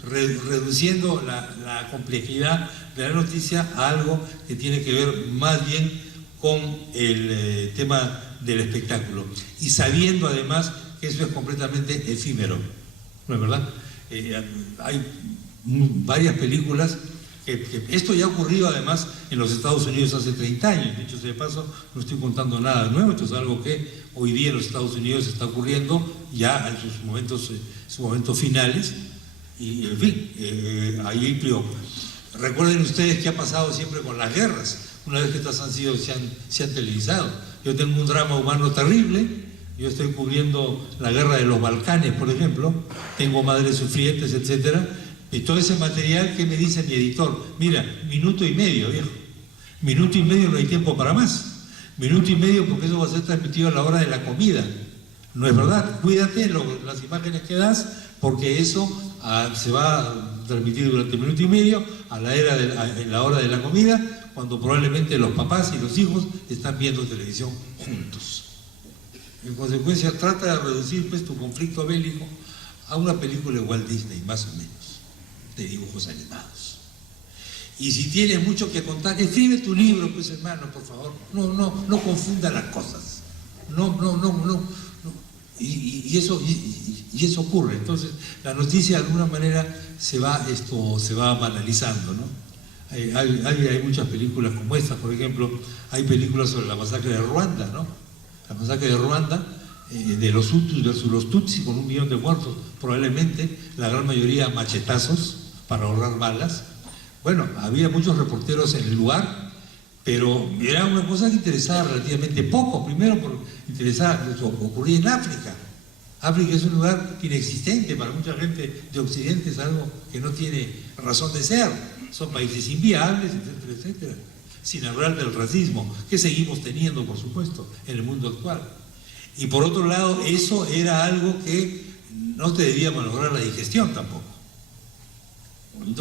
reduciendo la complejidad de la noticia a algo que tiene que ver más bien con el tema del espectáculo. Y sabiendo además que eso es completamente efímero, ¿no es verdad? Hay varias películas que esto ya ha ocurrido además en los Estados Unidos hace 30 años, dicho sea de paso, no estoy contando nada nuevo, esto es algo que hoy día en los Estados Unidos está ocurriendo ya en sus momentos finales, y en fin, ahí recuerden ustedes qué ha pasado siempre con las guerras, una vez que estas se han televisado. Yo tengo un drama humano terrible, yo estoy cubriendo la guerra de los Balcanes, por ejemplo, tengo madres sufrientes, etcétera. Y todo ese material, ¿qué me dice mi editor? Mira, minuto y medio, viejo. Minuto y medio, no hay tiempo para más. Minuto y medio porque eso va a ser transmitido a la hora de la comida. No es verdad. Cuídate las imágenes que das porque eso se va a transmitir durante un minuto y medio en la hora de la comida, cuando probablemente los papás y los hijos están viendo televisión juntos. En consecuencia, trata de reducir pues, tu conflicto bélico a una película de Walt Disney, más o menos, de dibujos animados. Y si tienes mucho que contar, escribe tu libro, pues hermano, por favor. No confunda las cosas. No. Y eso ocurre. Entonces, la noticia de alguna manera se va banalizando, ¿no? Hay muchas películas como esta, por ejemplo, hay películas sobre la masacre de Ruanda, ¿no? La masacre de Ruanda, de los Hutus versus los Tutsi, con 1 millón de muertos, probablemente, la gran mayoría machetazos para ahorrar balas. Bueno, había muchos reporteros en el lugar, pero era una cosa que interesaba relativamente poco. Primero, ocurría en África. África es un lugar inexistente para mucha gente de Occidente, es algo que no tiene razón de ser. Son países inviables, etcétera, etcétera. Sin hablar del racismo, que seguimos teniendo, por supuesto, en el mundo actual. Y por otro lado, eso era algo que no te debía malograr la digestión tampoco.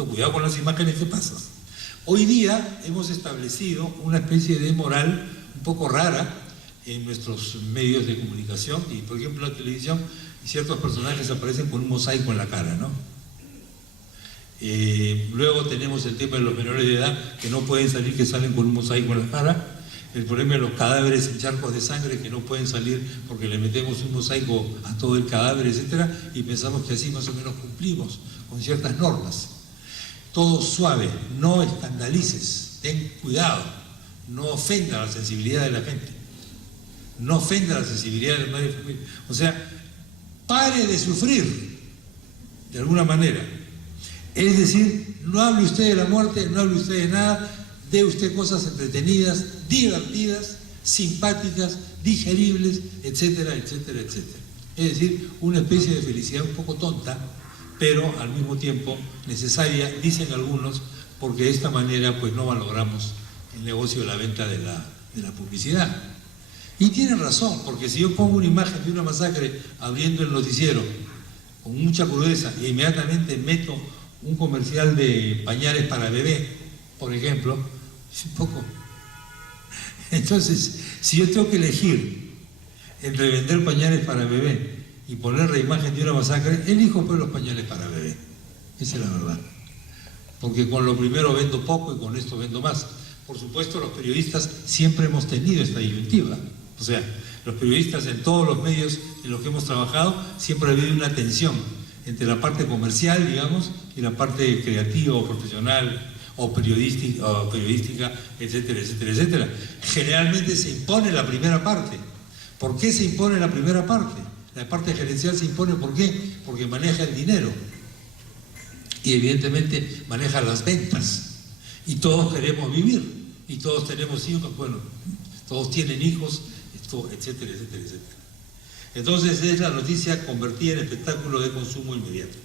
Cuidado con las imágenes que pasas. Hoy día hemos establecido una especie de moral un poco rara en nuestros medios de comunicación, y por ejemplo en la televisión ciertos personajes aparecen con un mosaico en la cara, ¿no? Luego tenemos el tema de los menores de edad que no pueden salir, que salen con un mosaico en la cara. El problema de los cadáveres en charcos de sangre que no pueden salir porque le metemos un mosaico a todo el cadáver, etcétera, y pensamos que así más o menos cumplimos con ciertas normas. Todo suave, no escandalices, ten cuidado, no ofenda la sensibilidad de la gente, no ofenda la sensibilidad de la madre familia. O sea, pare de sufrir, de alguna manera. Es decir, no hable usted de la muerte, no hable usted de nada, dé usted cosas entretenidas, divertidas, simpáticas, digeribles, etcétera, etcétera, etcétera. Es decir, una especie de felicidad un poco tonta, pero al mismo tiempo necesaria, dicen algunos, porque de esta manera pues no valoramos el negocio de la venta de la publicidad. Y tienen razón, porque si yo pongo una imagen de una masacre abriendo el noticiero con mucha crudeza e inmediatamente meto un comercial de pañales para bebé, por ejemplo, es un poco Entonces, si yo tengo que elegir entre vender pañales para bebé y poner la imagen de una masacre, elijo pues los pañales para bebé. Esa es la verdad. Porque con lo primero vendo poco y con esto vendo más. Por supuesto, los periodistas siempre hemos tenido esta disyuntiva. O sea, los periodistas en todos los medios en los que hemos trabajado siempre ha habido una tensión entre la parte comercial, digamos, y la parte creativa o profesional o periodística, etcétera, etcétera, etcétera. Generalmente se impone la primera parte. ¿Por qué se impone la primera parte? La parte gerencial se impone, ¿por qué? Porque maneja el dinero y evidentemente maneja las ventas. Y todos queremos vivir, y todos tenemos hijos, bueno, todos tienen hijos, etcétera, etcétera, etcétera. Entonces es la noticia convertida en espectáculo de consumo inmediato.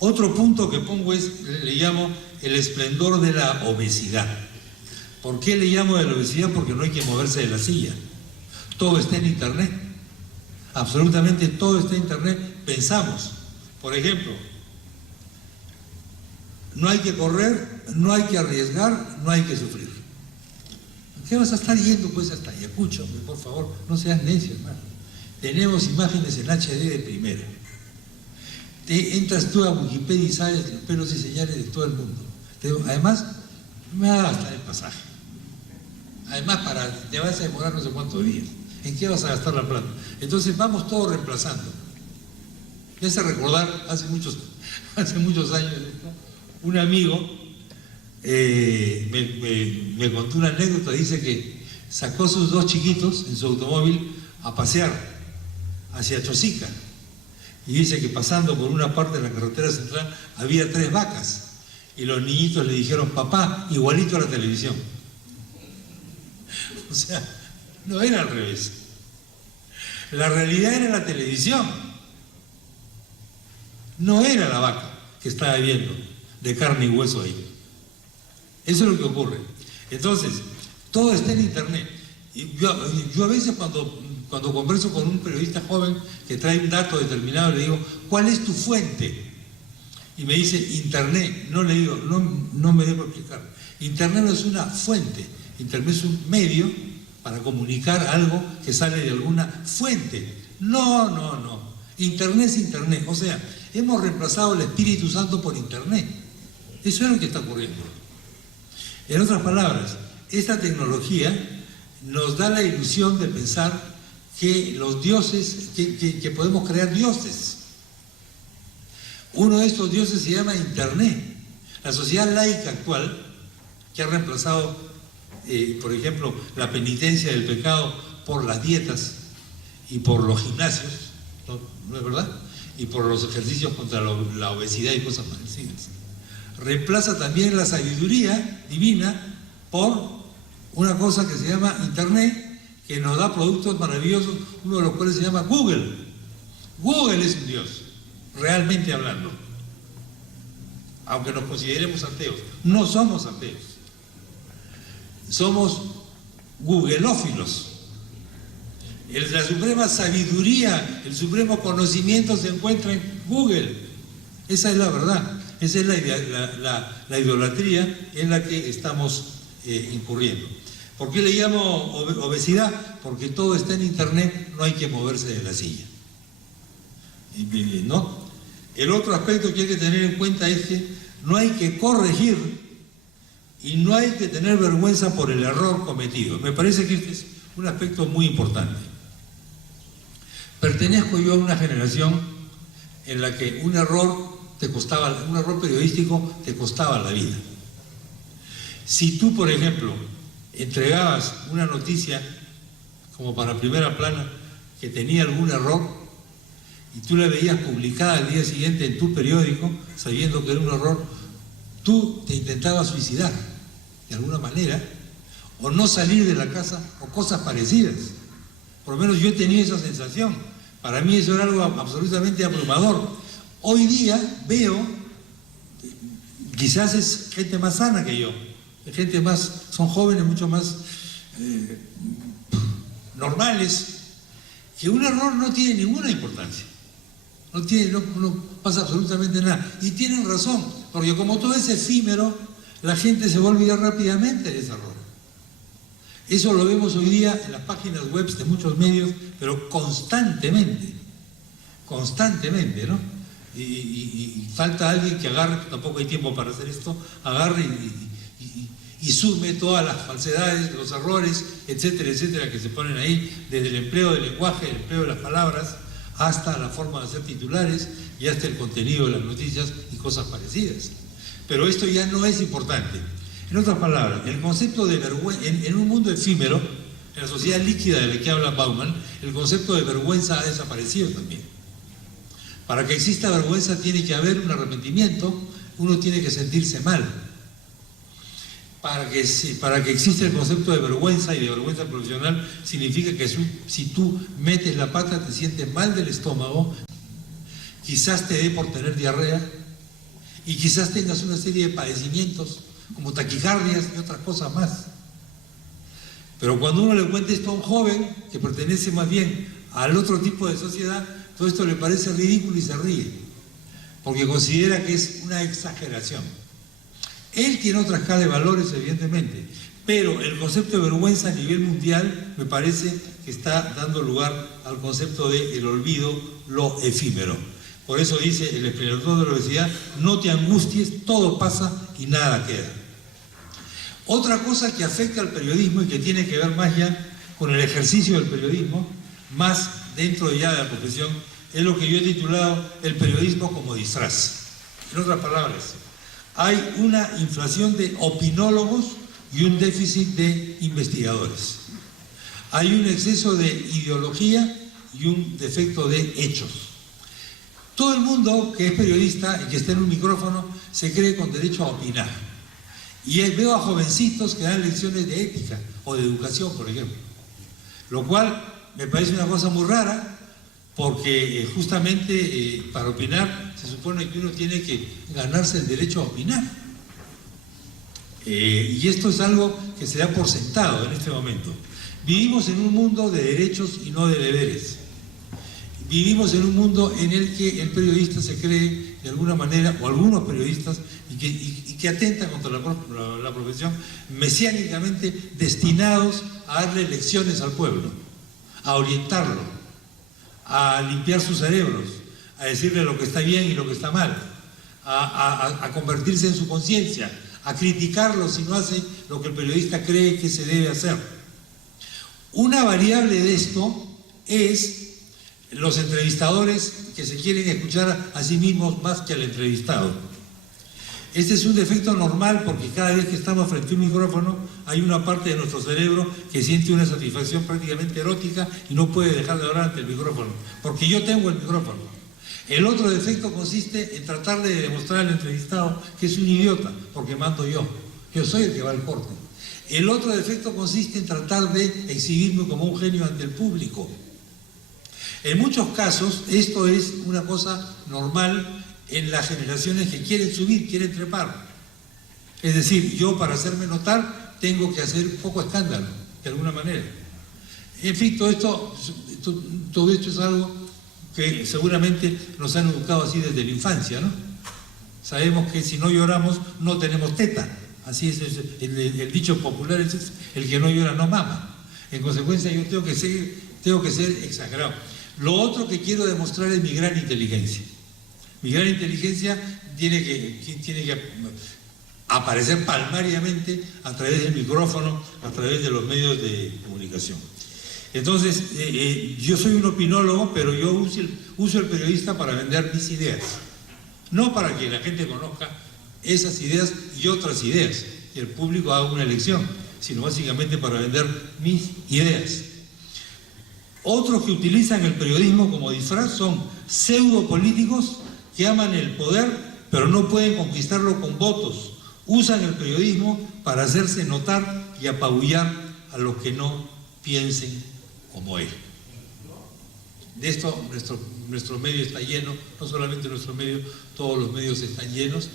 Otro punto que pongo es, le llamo el esplendor de la obesidad. ¿Por qué le llamo de la obesidad? Porque no hay que moverse de la silla. Todo está en internet. Absolutamente todo está en internet. Pensamos, por ejemplo, no hay que correr, no hay que arriesgar, no hay que sufrir. ¿Qué vas a estar yendo pues hasta Ayacucho? Por favor, no seas necio, hermano. Tenemos imágenes en HD de primera. Entras tú a Wikipedia y sabes los pelos y señales de todo el mundo. Además, me va a gastar el pasaje. Además, te vas a demorar no sé cuántos días. ¿En qué vas a gastar la plata? Entonces vamos todos reemplazando. Me hace recordar hace muchos años, un amigo me contó una anécdota. Dice que sacó a sus dos chiquitos en su automóvil a pasear hacia Chosica. Y dice que pasando por una parte de la carretera central había 3 vacas. Y los niñitos le dijeron, papá, igualito a la televisión. O sea, no era al revés. La realidad era la televisión. No era la vaca que estaba viendo, de carne y hueso ahí. Eso es lo que ocurre. Entonces, todo está en internet. Y yo a veces cuando converso con un periodista joven que trae un dato determinado, le digo, ¿cuál es tu fuente? Y me dice, internet. No le digo, no me debo explicar. Internet no es una fuente. Internet es un medio para comunicar algo que sale de alguna fuente. No. Internet es internet. O sea, hemos reemplazado el Espíritu Santo por internet. Eso es lo que está ocurriendo. En otras palabras, esta tecnología nos da la ilusión de pensar que los dioses, que podemos crear dioses. Uno de estos dioses se llama internet. La sociedad laica actual, que ha reemplazado, por ejemplo, la penitencia del pecado por las dietas y por los gimnasios, ¿no es verdad? Y por los ejercicios contra la obesidad y cosas parecidas. Reemplaza también la sabiduría divina por una cosa que se llama internet, que nos da productos maravillosos, uno de los cuales se llama Google. Google es un dios, realmente hablando. Aunque nos consideremos ateos, no somos ateos. Somos googleófilos. La suprema sabiduría, el supremo conocimiento se encuentra en Google. Esa es la verdad. Esa es la idolatría en la que estamos incurriendo. ¿Por qué le llamo obesidad? Porque todo está en internet, no hay que moverse de la silla. ¿No? El otro aspecto que hay que tener en cuenta es que no hay que corregir y no hay que tener vergüenza por el error cometido. Me parece que este es un aspecto muy importante. Pertenezco yo a una generación en la que un error periodístico te costaba la vida. Si tú, por ejemplo, entregabas una noticia como para primera plana que tenía algún error y tú la veías publicada al día siguiente en tu periódico sabiendo que era un error, tú te intentabas suicidar de alguna manera o no salir de la casa o cosas parecidas. Por lo menos yo tenía esa sensación. Para mí eso era algo absolutamente abrumador. Hoy día veo, quizás es gente más sana que yo, son jóvenes mucho más normales, que un error no tiene ninguna importancia, no pasa absolutamente nada. Y tienen razón, porque como todo es efímero, la gente se va a olvidar rápidamente de ese error. Eso lo vemos hoy día en las páginas web de muchos medios, pero constantemente, ¿no? Y falta alguien que agarre, tampoco hay tiempo para hacer esto, agarre y sume todas las falsedades, los errores, etcétera, etcétera, que se ponen ahí, desde el empleo del lenguaje, el empleo de las palabras, hasta la forma de hacer titulares y hasta el contenido de las noticias y cosas parecidas. Pero esto ya no es importante. En otras palabras, el concepto de vergüenza, en un mundo efímero, en la sociedad líquida de la que habla Bauman, el concepto de vergüenza ha desaparecido también. Para que exista vergüenza tiene que haber un arrepentimiento, uno tiene que sentirse mal. Para que exista el concepto de vergüenza y de vergüenza profesional, significa que si tú metes la pata te sientes mal del estómago, quizás te dé por tener diarrea y quizás tengas una serie de padecimientos como taquicardias y otras cosas más. Pero cuando uno le cuenta esto a un joven que pertenece más bien al otro tipo de sociedad, todo esto le parece ridículo y se ríe, porque considera que es una exageración. Él tiene otra escala de valores, evidentemente, pero el concepto de vergüenza a nivel mundial me parece que está dando lugar al concepto de el olvido, lo efímero. Por eso dice el esplendor de la universidad: no te angusties, todo pasa y nada queda. Otra cosa que afecta al periodismo y que tiene que ver más ya con el ejercicio del periodismo, más dentro ya de la profesión, es lo que yo he titulado el periodismo como disfraz. En otras palabras, hay una inflación de opinólogos y un déficit de investigadores. Hay un exceso de ideología y un defecto de hechos. Todo el mundo que es periodista y que está en un micrófono se cree con derecho a opinar. Y veo a jovencitos que dan lecciones de ética o de educación, por ejemplo. Lo cual me parece una cosa muy rara, porque justamente para opinar se supone que uno tiene que ganarse el derecho a opinar. Y esto es algo que se da por sentado en este momento. Vivimos en un mundo de derechos y no de deberes. Vivimos en un mundo en el que el periodista se cree, de alguna manera, o algunos periodistas, y que atentan contra la profesión, mesiánicamente destinados a darle lecciones al pueblo, a orientarlo, a limpiar sus cerebros, a decirle lo que está bien y lo que está mal, a convertirse en su conciencia, a criticarlo si no hace lo que el periodista cree que se debe hacer. Una variable de esto es los entrevistadores que se quieren escuchar a sí mismos más que al entrevistado. Este es un defecto normal porque cada vez que estamos frente a un micrófono hay una parte de nuestro cerebro que siente una satisfacción prácticamente erótica y no puede dejar de hablar ante el micrófono, porque yo tengo el micrófono. El otro defecto consiste en tratar de demostrar al entrevistado que es un idiota, porque mando yo soy el que va al corte. El otro defecto consiste en tratar de exhibirme como un genio ante el público. En muchos casos esto es una cosa normal en las generaciones que quieren subir, quieren trepar. Es decir, yo para hacerme notar tengo que hacer un poco escándalo, de alguna manera. En fin, todo esto es algo que seguramente nos han educado así desde la infancia, ¿no? Sabemos que si no lloramos no tenemos teta. Así es el dicho popular, es el que no llora no mama. En consecuencia yo tengo que ser exagerado. Lo otro que quiero demostrar es mi gran inteligencia. Mi gran inteligencia tiene que aparecer palmariamente a través del micrófono, a través de los medios de comunicación. Entonces, yo soy un opinólogo, pero yo uso el periodista para vender mis ideas. No para que la gente conozca esas ideas y otras ideas, y el público haga una elección, sino básicamente para vender mis ideas. Otros que utilizan el periodismo como disfraz son pseudopolíticos que aman el poder, pero no pueden conquistarlo con votos. Usan el periodismo para hacerse notar y apabullar a los que no piensen como él. De esto nuestro medio está lleno, no solamente nuestro medio, todos los medios están llenos,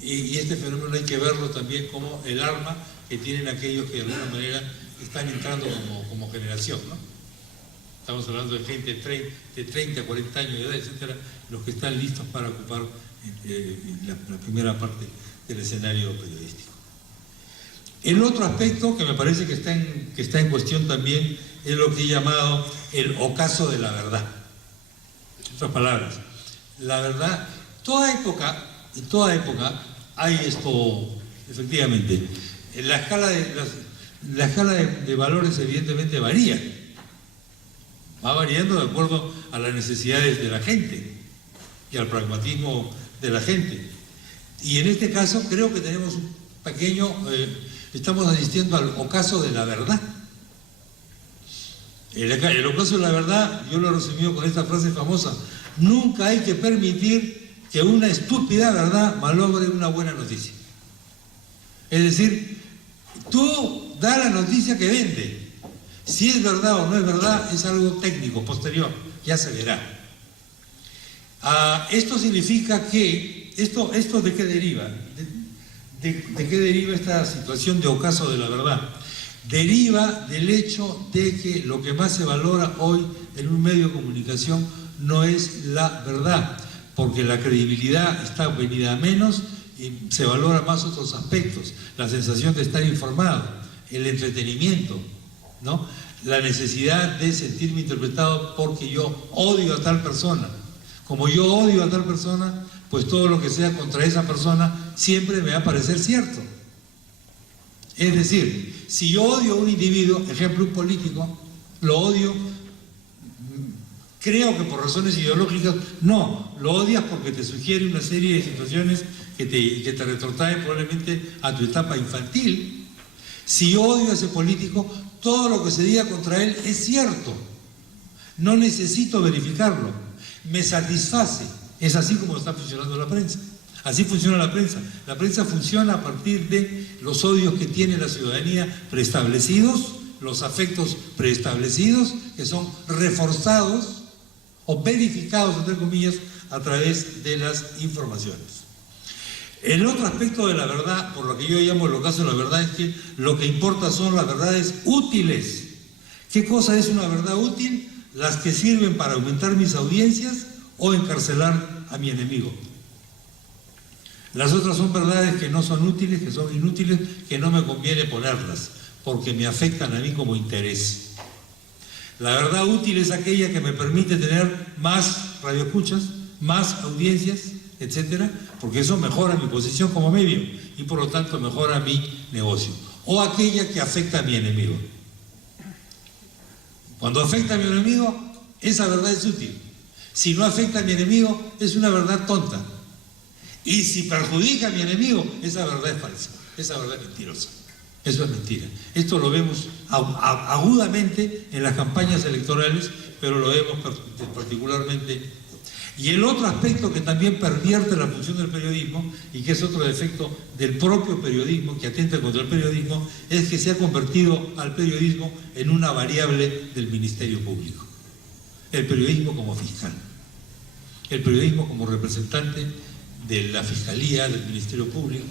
y este fenómeno hay que verlo también como el arma que tienen aquellos que de alguna manera están entrando como generación, ¿no? Estamos hablando de gente de 30, 40 años de edad, etcétera, los que están listos para ocupar la primera parte del escenario periodístico. El otro aspecto que me parece que está en cuestión también es lo que he llamado el ocaso de la verdad. En otras palabras, la verdad, en toda época hay esto, efectivamente, la escala de valores evidentemente varía, va variando de acuerdo a las necesidades de la gente y al pragmatismo de la gente. Y en este caso creo que tenemos un pequeño, estamos asistiendo al ocaso de la verdad. El ocaso de la verdad, yo lo he resumido con esta frase famosa: nunca hay que permitir que una estúpida verdad malogre una buena noticia. Es decir, tú da la noticia que vende. Si es verdad o no es verdad es algo técnico, posterior, ya se verá. Esto significa que, ¿esto de qué deriva? ¿De qué deriva esta situación de ocaso de la verdad? Deriva del hecho de que lo que más se valora hoy en un medio de comunicación no es la verdad, porque la credibilidad está venida a menos y se valora más otros aspectos, la sensación de estar informado, el entretenimiento, ¿no? La necesidad de sentirme interpretado porque yo odio a tal persona. Como yo odio a tal persona, pues todo lo que sea contra esa persona siempre me va a parecer cierto. Es decir, si yo odio a un individuo, ejemplo, un político, lo odio, creo que por razones ideológicas, no, lo odias porque te sugiere una serie de situaciones que te retrotraen probablemente a tu etapa infantil. Si yo odio a ese político, todo lo que se diga contra él es cierto. No necesito verificarlo. Me satisface. Es así como está funcionando la prensa. Así funciona la prensa. La prensa funciona a partir de los odios que tiene la ciudadanía preestablecidos, los afectos preestablecidos, que son reforzados o verificados, entre comillas, a través de las informaciones. El otro aspecto de la verdad, por lo que yo llamo el ocaso de la verdad, es que lo que importa son las verdades útiles. ¿Qué cosa es una verdad útil? Las que sirven para aumentar mis audiencias o encarcelar a mi enemigo. Las otras son verdades que no son útiles, que son inútiles, que no me conviene ponerlas, porque me afectan a mí como interés. La verdad útil es aquella que me permite tener más radioescuchas, más audiencias, etcétera, porque eso mejora mi posición como medio y por lo tanto mejora mi negocio. O aquella que afecta a mi enemigo. Cuando afecta a mi enemigo, esa verdad es útil. Si no afecta a mi enemigo, es una verdad tonta. Y si perjudica a mi enemigo, esa verdad es falsa, esa verdad es mentirosa. Eso es mentira. Esto lo vemos agudamente en las campañas electorales, pero lo vemos particularmente. Y el otro aspecto que también pervierte la función del periodismo, y que es otro defecto del propio periodismo, que atenta contra el periodismo, es que se ha convertido al periodismo en una variable del Ministerio Público. El periodismo como fiscal, el periodismo como representante de la Fiscalía, del Ministerio Público,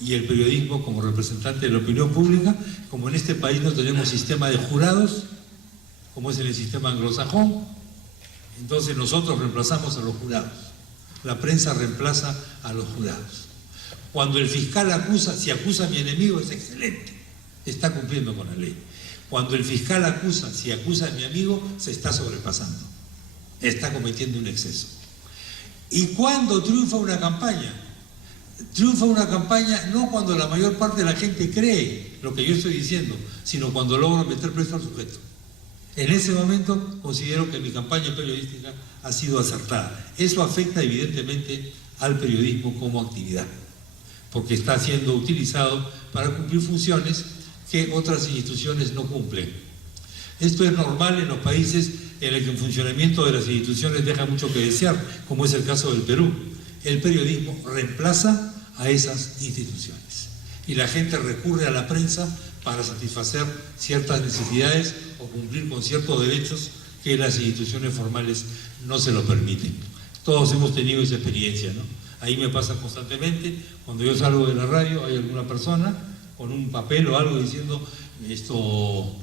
y el periodismo como representante de la opinión pública. Como en este país no tenemos sistema de jurados, como es en el sistema anglosajón, entonces nosotros reemplazamos a los jurados, la prensa reemplaza a los jurados. Cuando el fiscal acusa, si acusa a mi enemigo es excelente, está cumpliendo con la ley. Cuando el fiscal acusa, si acusa a mi amigo, se está sobrepasando, está cometiendo un exceso. ¿Y cuándo triunfa una campaña? Triunfa una campaña no cuando la mayor parte de la gente cree lo que yo estoy diciendo, sino cuando logro meter preso al sujeto. En ese momento considero que mi campaña periodística ha sido acertada. Eso afecta evidentemente al periodismo como actividad, porque está siendo utilizado para cumplir funciones que otras instituciones no cumplen. Esto es normal en los países en el que el funcionamiento de las instituciones deja mucho que desear, como es el caso del Perú. El periodismo reemplaza a esas instituciones y la gente recurre a la prensa para satisfacer ciertas necesidades o cumplir con ciertos derechos que las instituciones formales no se lo permiten. Todos hemos tenido esa experiencia, ¿no? Ahí me pasa constantemente, cuando yo salgo de la radio hay alguna persona con un papel o algo diciendo esto,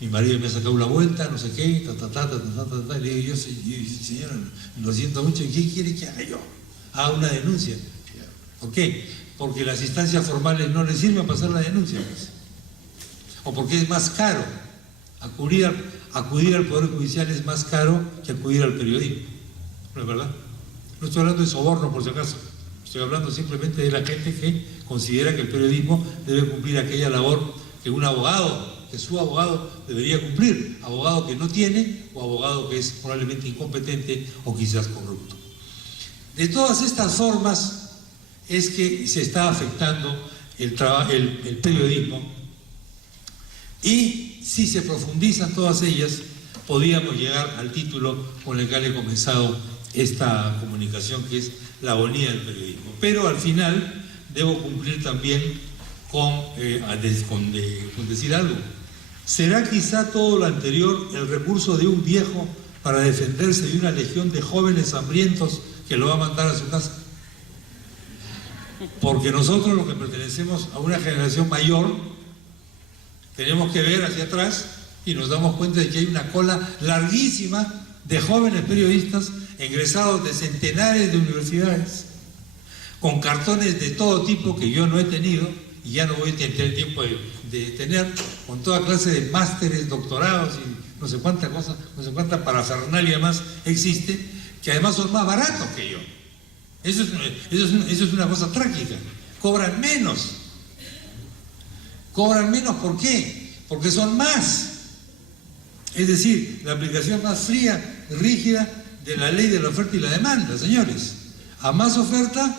mi marido me ha sacado una vuelta, no sé qué, y le digo yo, señora, lo siento mucho, ¿qué quiere que haga yo? Haga una denuncia. ¿Por qué? porque las instancias formales no les sirven para hacer la denuncia, pues. O porque es más caro. Acudir al Poder Judicial es más caro que acudir al periodismo. ¿No es verdad? No estoy hablando de soborno, por si acaso. Estoy hablando simplemente de la gente que considera que el periodismo debe cumplir aquella labor que un abogado, que su abogado debería cumplir. Abogado que no tiene o abogado que es probablemente incompetente o quizás corrupto. De todas estas formas es que se está afectando el periodismo, y si se profundizan todas ellas, podríamos llegar al título con el que he comenzado esta comunicación, que es la agonía del periodismo. Pero al final debo cumplir también con decir algo. ¿Será quizá todo lo anterior el recurso de un viejo para defenderse de una legión de jóvenes hambrientos que lo va a mandar a su casa? Porque nosotros, los que pertenecemos a una generación mayor, tenemos que ver hacia atrás y nos damos cuenta de que hay una cola larguísima de jóvenes periodistas egresados de centenares de universidades, con cartones de todo tipo que yo no he tenido y ya no voy a tener tiempo de tener, con toda clase de másteres, doctorados y no sé cuánta cosa, no sé cuánta parafernalia más existe, que además son más baratos que yo. Eso es una cosa trágica. Cobran menos. ¿Cobran menos por qué? Porque son más. Es decir, la aplicación más fría, rígida de la ley de la oferta y la demanda, señores. A más oferta,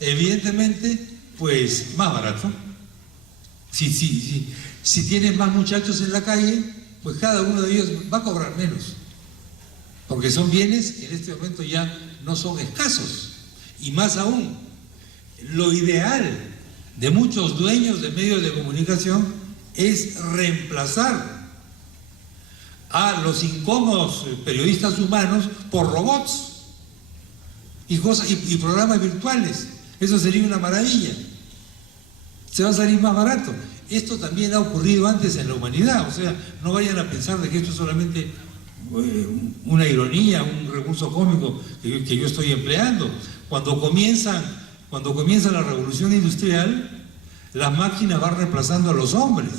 evidentemente, pues más barato. Si tienen más muchachos en la calle, pues cada uno de ellos va a cobrar menos. Porque son bienes que en este momento ya no son escasos. Y más aún, lo ideal de muchos dueños de medios de comunicación es reemplazar a los incómodos periodistas humanos por robots y programas virtuales. Eso sería una maravilla. Se va a salir más barato. Esto también ha ocurrido antes en la humanidad. O sea, no vayan a pensar de que esto es solamente una ironía, un recurso cómico que yo estoy empleando. Cuando comienza la revolución industrial, las máquinas van reemplazando a los hombres.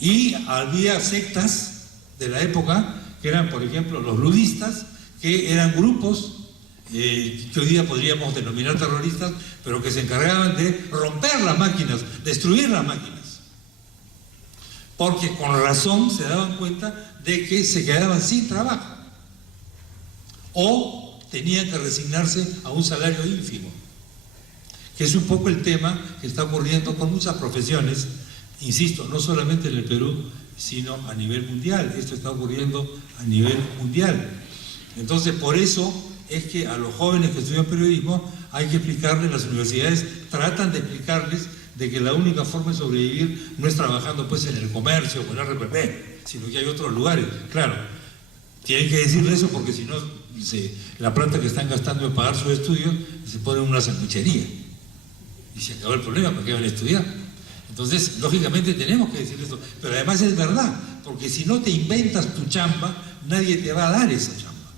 Y había sectas de la época, que eran, por ejemplo, los ludistas, que eran grupos que hoy día podríamos denominar terroristas, pero que se encargaban de romper las máquinas, destruir las máquinas. Porque con razón se daban cuenta de que se quedaban sin trabajo. O tenían que resignarse a un salario ínfimo, que es un poco el tema que está ocurriendo con muchas profesiones, insisto, no solamente en el Perú, sino a nivel mundial. Esto está ocurriendo a nivel mundial. Entonces, por eso es que a los jóvenes que estudian periodismo hay que explicarles, las universidades tratan de explicarles de que la única forma de sobrevivir no es trabajando pues en el comercio o en el RPP, sino que hay otros lugares. Claro, tienen que decirle eso porque si no, la plata que están gastando en pagar sus estudios se pone en una sanguichería y se acabó el problema, ¿para qué van a estudiar? Entonces, lógicamente tenemos que decir eso, pero además es verdad, porque si no te inventas tu chamba, nadie te va a dar esa chamba,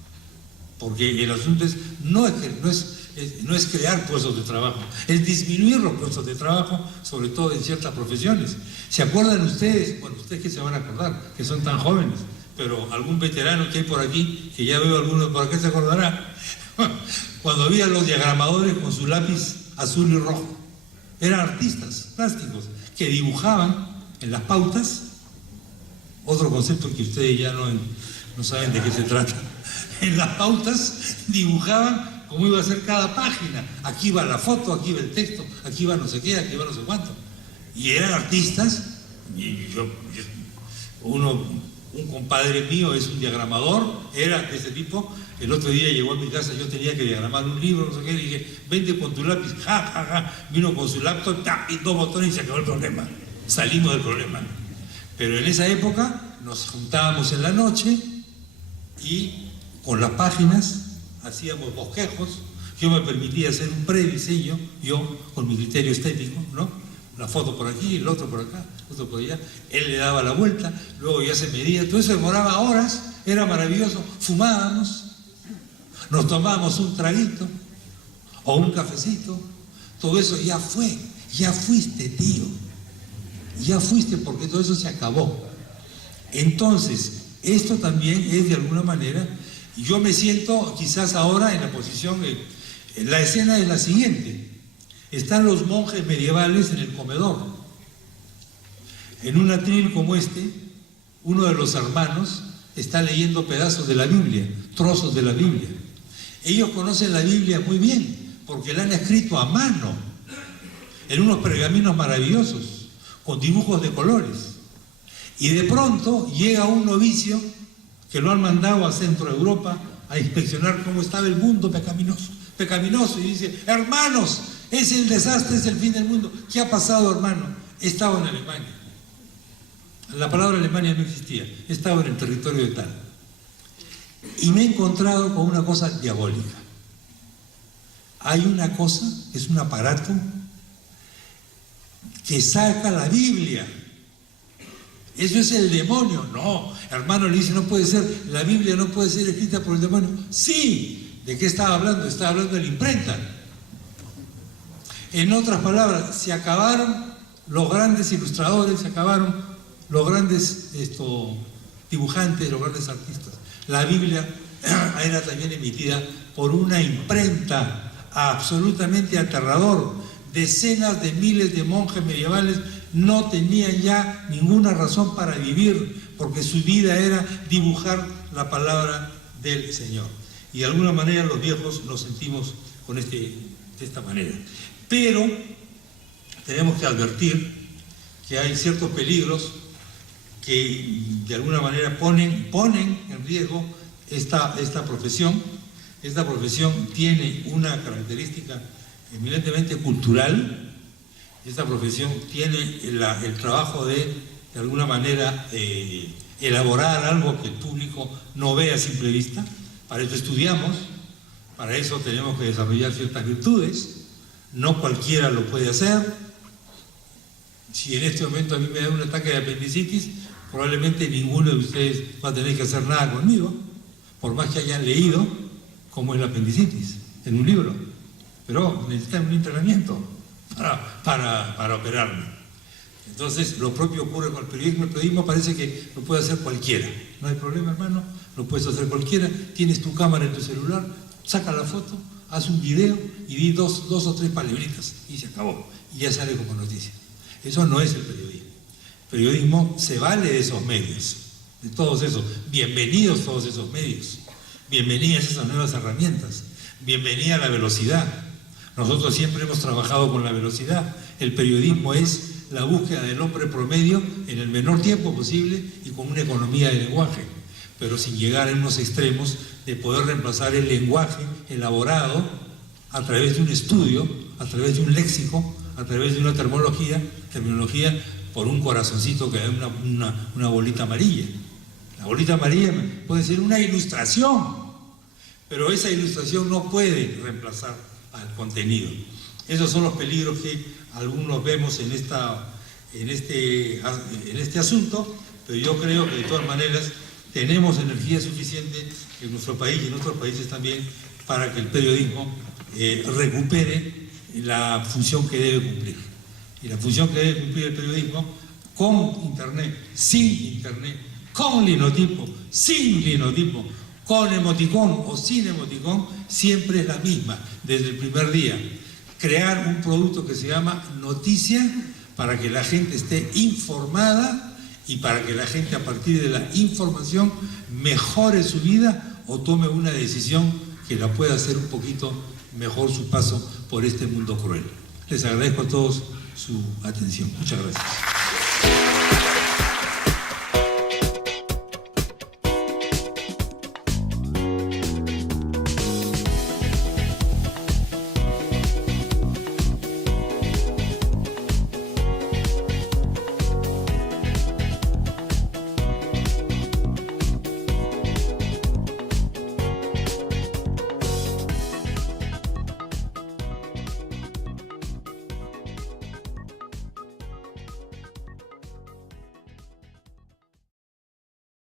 porque el asunto no es crear puestos de trabajo, es disminuir los puestos de trabajo, sobre todo en ciertas profesiones. ¿Se acuerdan ustedes? Bueno, ustedes que se van a acordar, que son tan jóvenes, pero algún veterano que hay por aquí, que ya veo algunos por acá, se acordará, cuando había los diagramadores con su lápiz azul y rojo, eran artistas plásticos que dibujaban en las pautas, otro concepto que ustedes ya no saben de qué se trata, en las pautas dibujaban cómo iba a ser cada página, aquí va la foto, aquí va el texto, aquí va no sé qué, aquí va no sé cuánto, y eran artistas. Y un compadre mío es un diagramador, era de ese tipo. El otro día llegó a mi casa, yo tenía que diagramar un libro, no sé qué, le dije, vente con tu lápiz, vino con su laptop, y 2 botones y se acabó el problema. Salimos del problema. Pero en esa época nos juntábamos en la noche y con las páginas hacíamos bosquejos. Yo me permitía hacer un prediseño, yo con mi criterio estético, ¿no? La foto por aquí, el otro por acá, otro por allá. Él le daba la vuelta, luego ya se medía, todo eso demoraba horas, era maravilloso. Fumábamos, nos tomábamos un traguito o un cafecito, todo eso ya fue, ya fuiste, tío, ya fuiste, porque todo eso se acabó. Entonces, esto también es de alguna manera, yo me siento quizás ahora en la posición, la escena es la siguiente: están los monjes medievales en el comedor. En un atril como este, uno de los hermanos está leyendo pedazos de la Biblia, trozos de la Biblia. Ellos conocen la Biblia muy bien, porque la han escrito a mano, en unos pergaminos maravillosos, con dibujos de colores. Y de pronto llega un novicio que lo han mandado a Centro Europa a inspeccionar cómo estaba el mundo pecaminoso, y dice: hermanos, es el desastre, es el fin del mundo. ¿Qué ha pasado, hermano? He estado en Alemania. La palabra Alemania no existía, he estado en el territorio de tal. Y me he encontrado con una cosa diabólica. Hay una cosa, es un aparato que saca la Biblia. Eso es el demonio. No, hermano, le dice: no puede ser, la Biblia no puede ser escrita por el demonio. Sí, ¿de qué estaba hablando? Estaba hablando de la imprenta. En otras palabras, se acabaron los grandes ilustradores, se acabaron los grandes dibujantes, los grandes artistas. La Biblia era también emitida por una imprenta, absolutamente aterrador. Decenas de miles de monjes medievales no tenían ya ninguna razón para vivir, porque su vida era dibujar la palabra del Señor. Y de alguna manera los viejos nos sentimos de esta manera. Pero tenemos que advertir que hay ciertos peligros que de alguna manera ponen en riesgo esta profesión. Esta profesión tiene una característica eminentemente cultural. Esta profesión tiene el trabajo de alguna manera, elaborar algo que el público no ve a simple vista. Para eso estudiamos, para eso tenemos que desarrollar ciertas virtudes. No cualquiera lo puede hacer. Si en este momento a mí me da un ataque de apendicitis, probablemente ninguno de ustedes va a tener que hacer nada conmigo, por más que hayan leído cómo es la apendicitis en un libro. Pero necesitan un entrenamiento para operarme. Entonces, lo propio ocurre con el periodismo. El periodismo parece que lo puede hacer cualquiera. No hay problema, hermano, lo puedes hacer cualquiera. Tienes tu cámara en tu celular, saca la foto, haz un video y di dos o tres palabritas y se acabó. Y ya sale como noticia. Eso no es el periodismo. El periodismo se vale de esos medios, de todos esos. Bienvenidos todos esos medios. Bienvenidas esas nuevas herramientas. Bienvenida la velocidad. Nosotros siempre hemos trabajado con la velocidad. El periodismo es la búsqueda del hombre promedio en el menor tiempo posible y con una economía de lenguaje, pero sin llegar a unos extremos de poder reemplazar el lenguaje elaborado a través de un estudio, a través de un léxico, a través de una terminología por un corazoncito que da una bolita amarilla. La bolita amarilla puede ser una ilustración, pero esa ilustración no puede reemplazar al contenido. Esos son los peligros que algunos vemos en este asunto, pero yo creo que de todas maneras tenemos energía suficiente en nuestro país y en otros países también para que el periodismo recupere la función que debe cumplir. Y la función que debe cumplir el periodismo con Internet, sin Internet, con linotipo, sin linotipo, con emoticón o sin emoticón, siempre es la misma, desde el primer día. Crear un producto que se llama noticia para que la gente esté informada y para que la gente, a partir de la información, mejore su vida o tome una decisión que la pueda hacer un poquito mejor su paso por este mundo cruel. Les agradezco a todos su atención. Muchas gracias.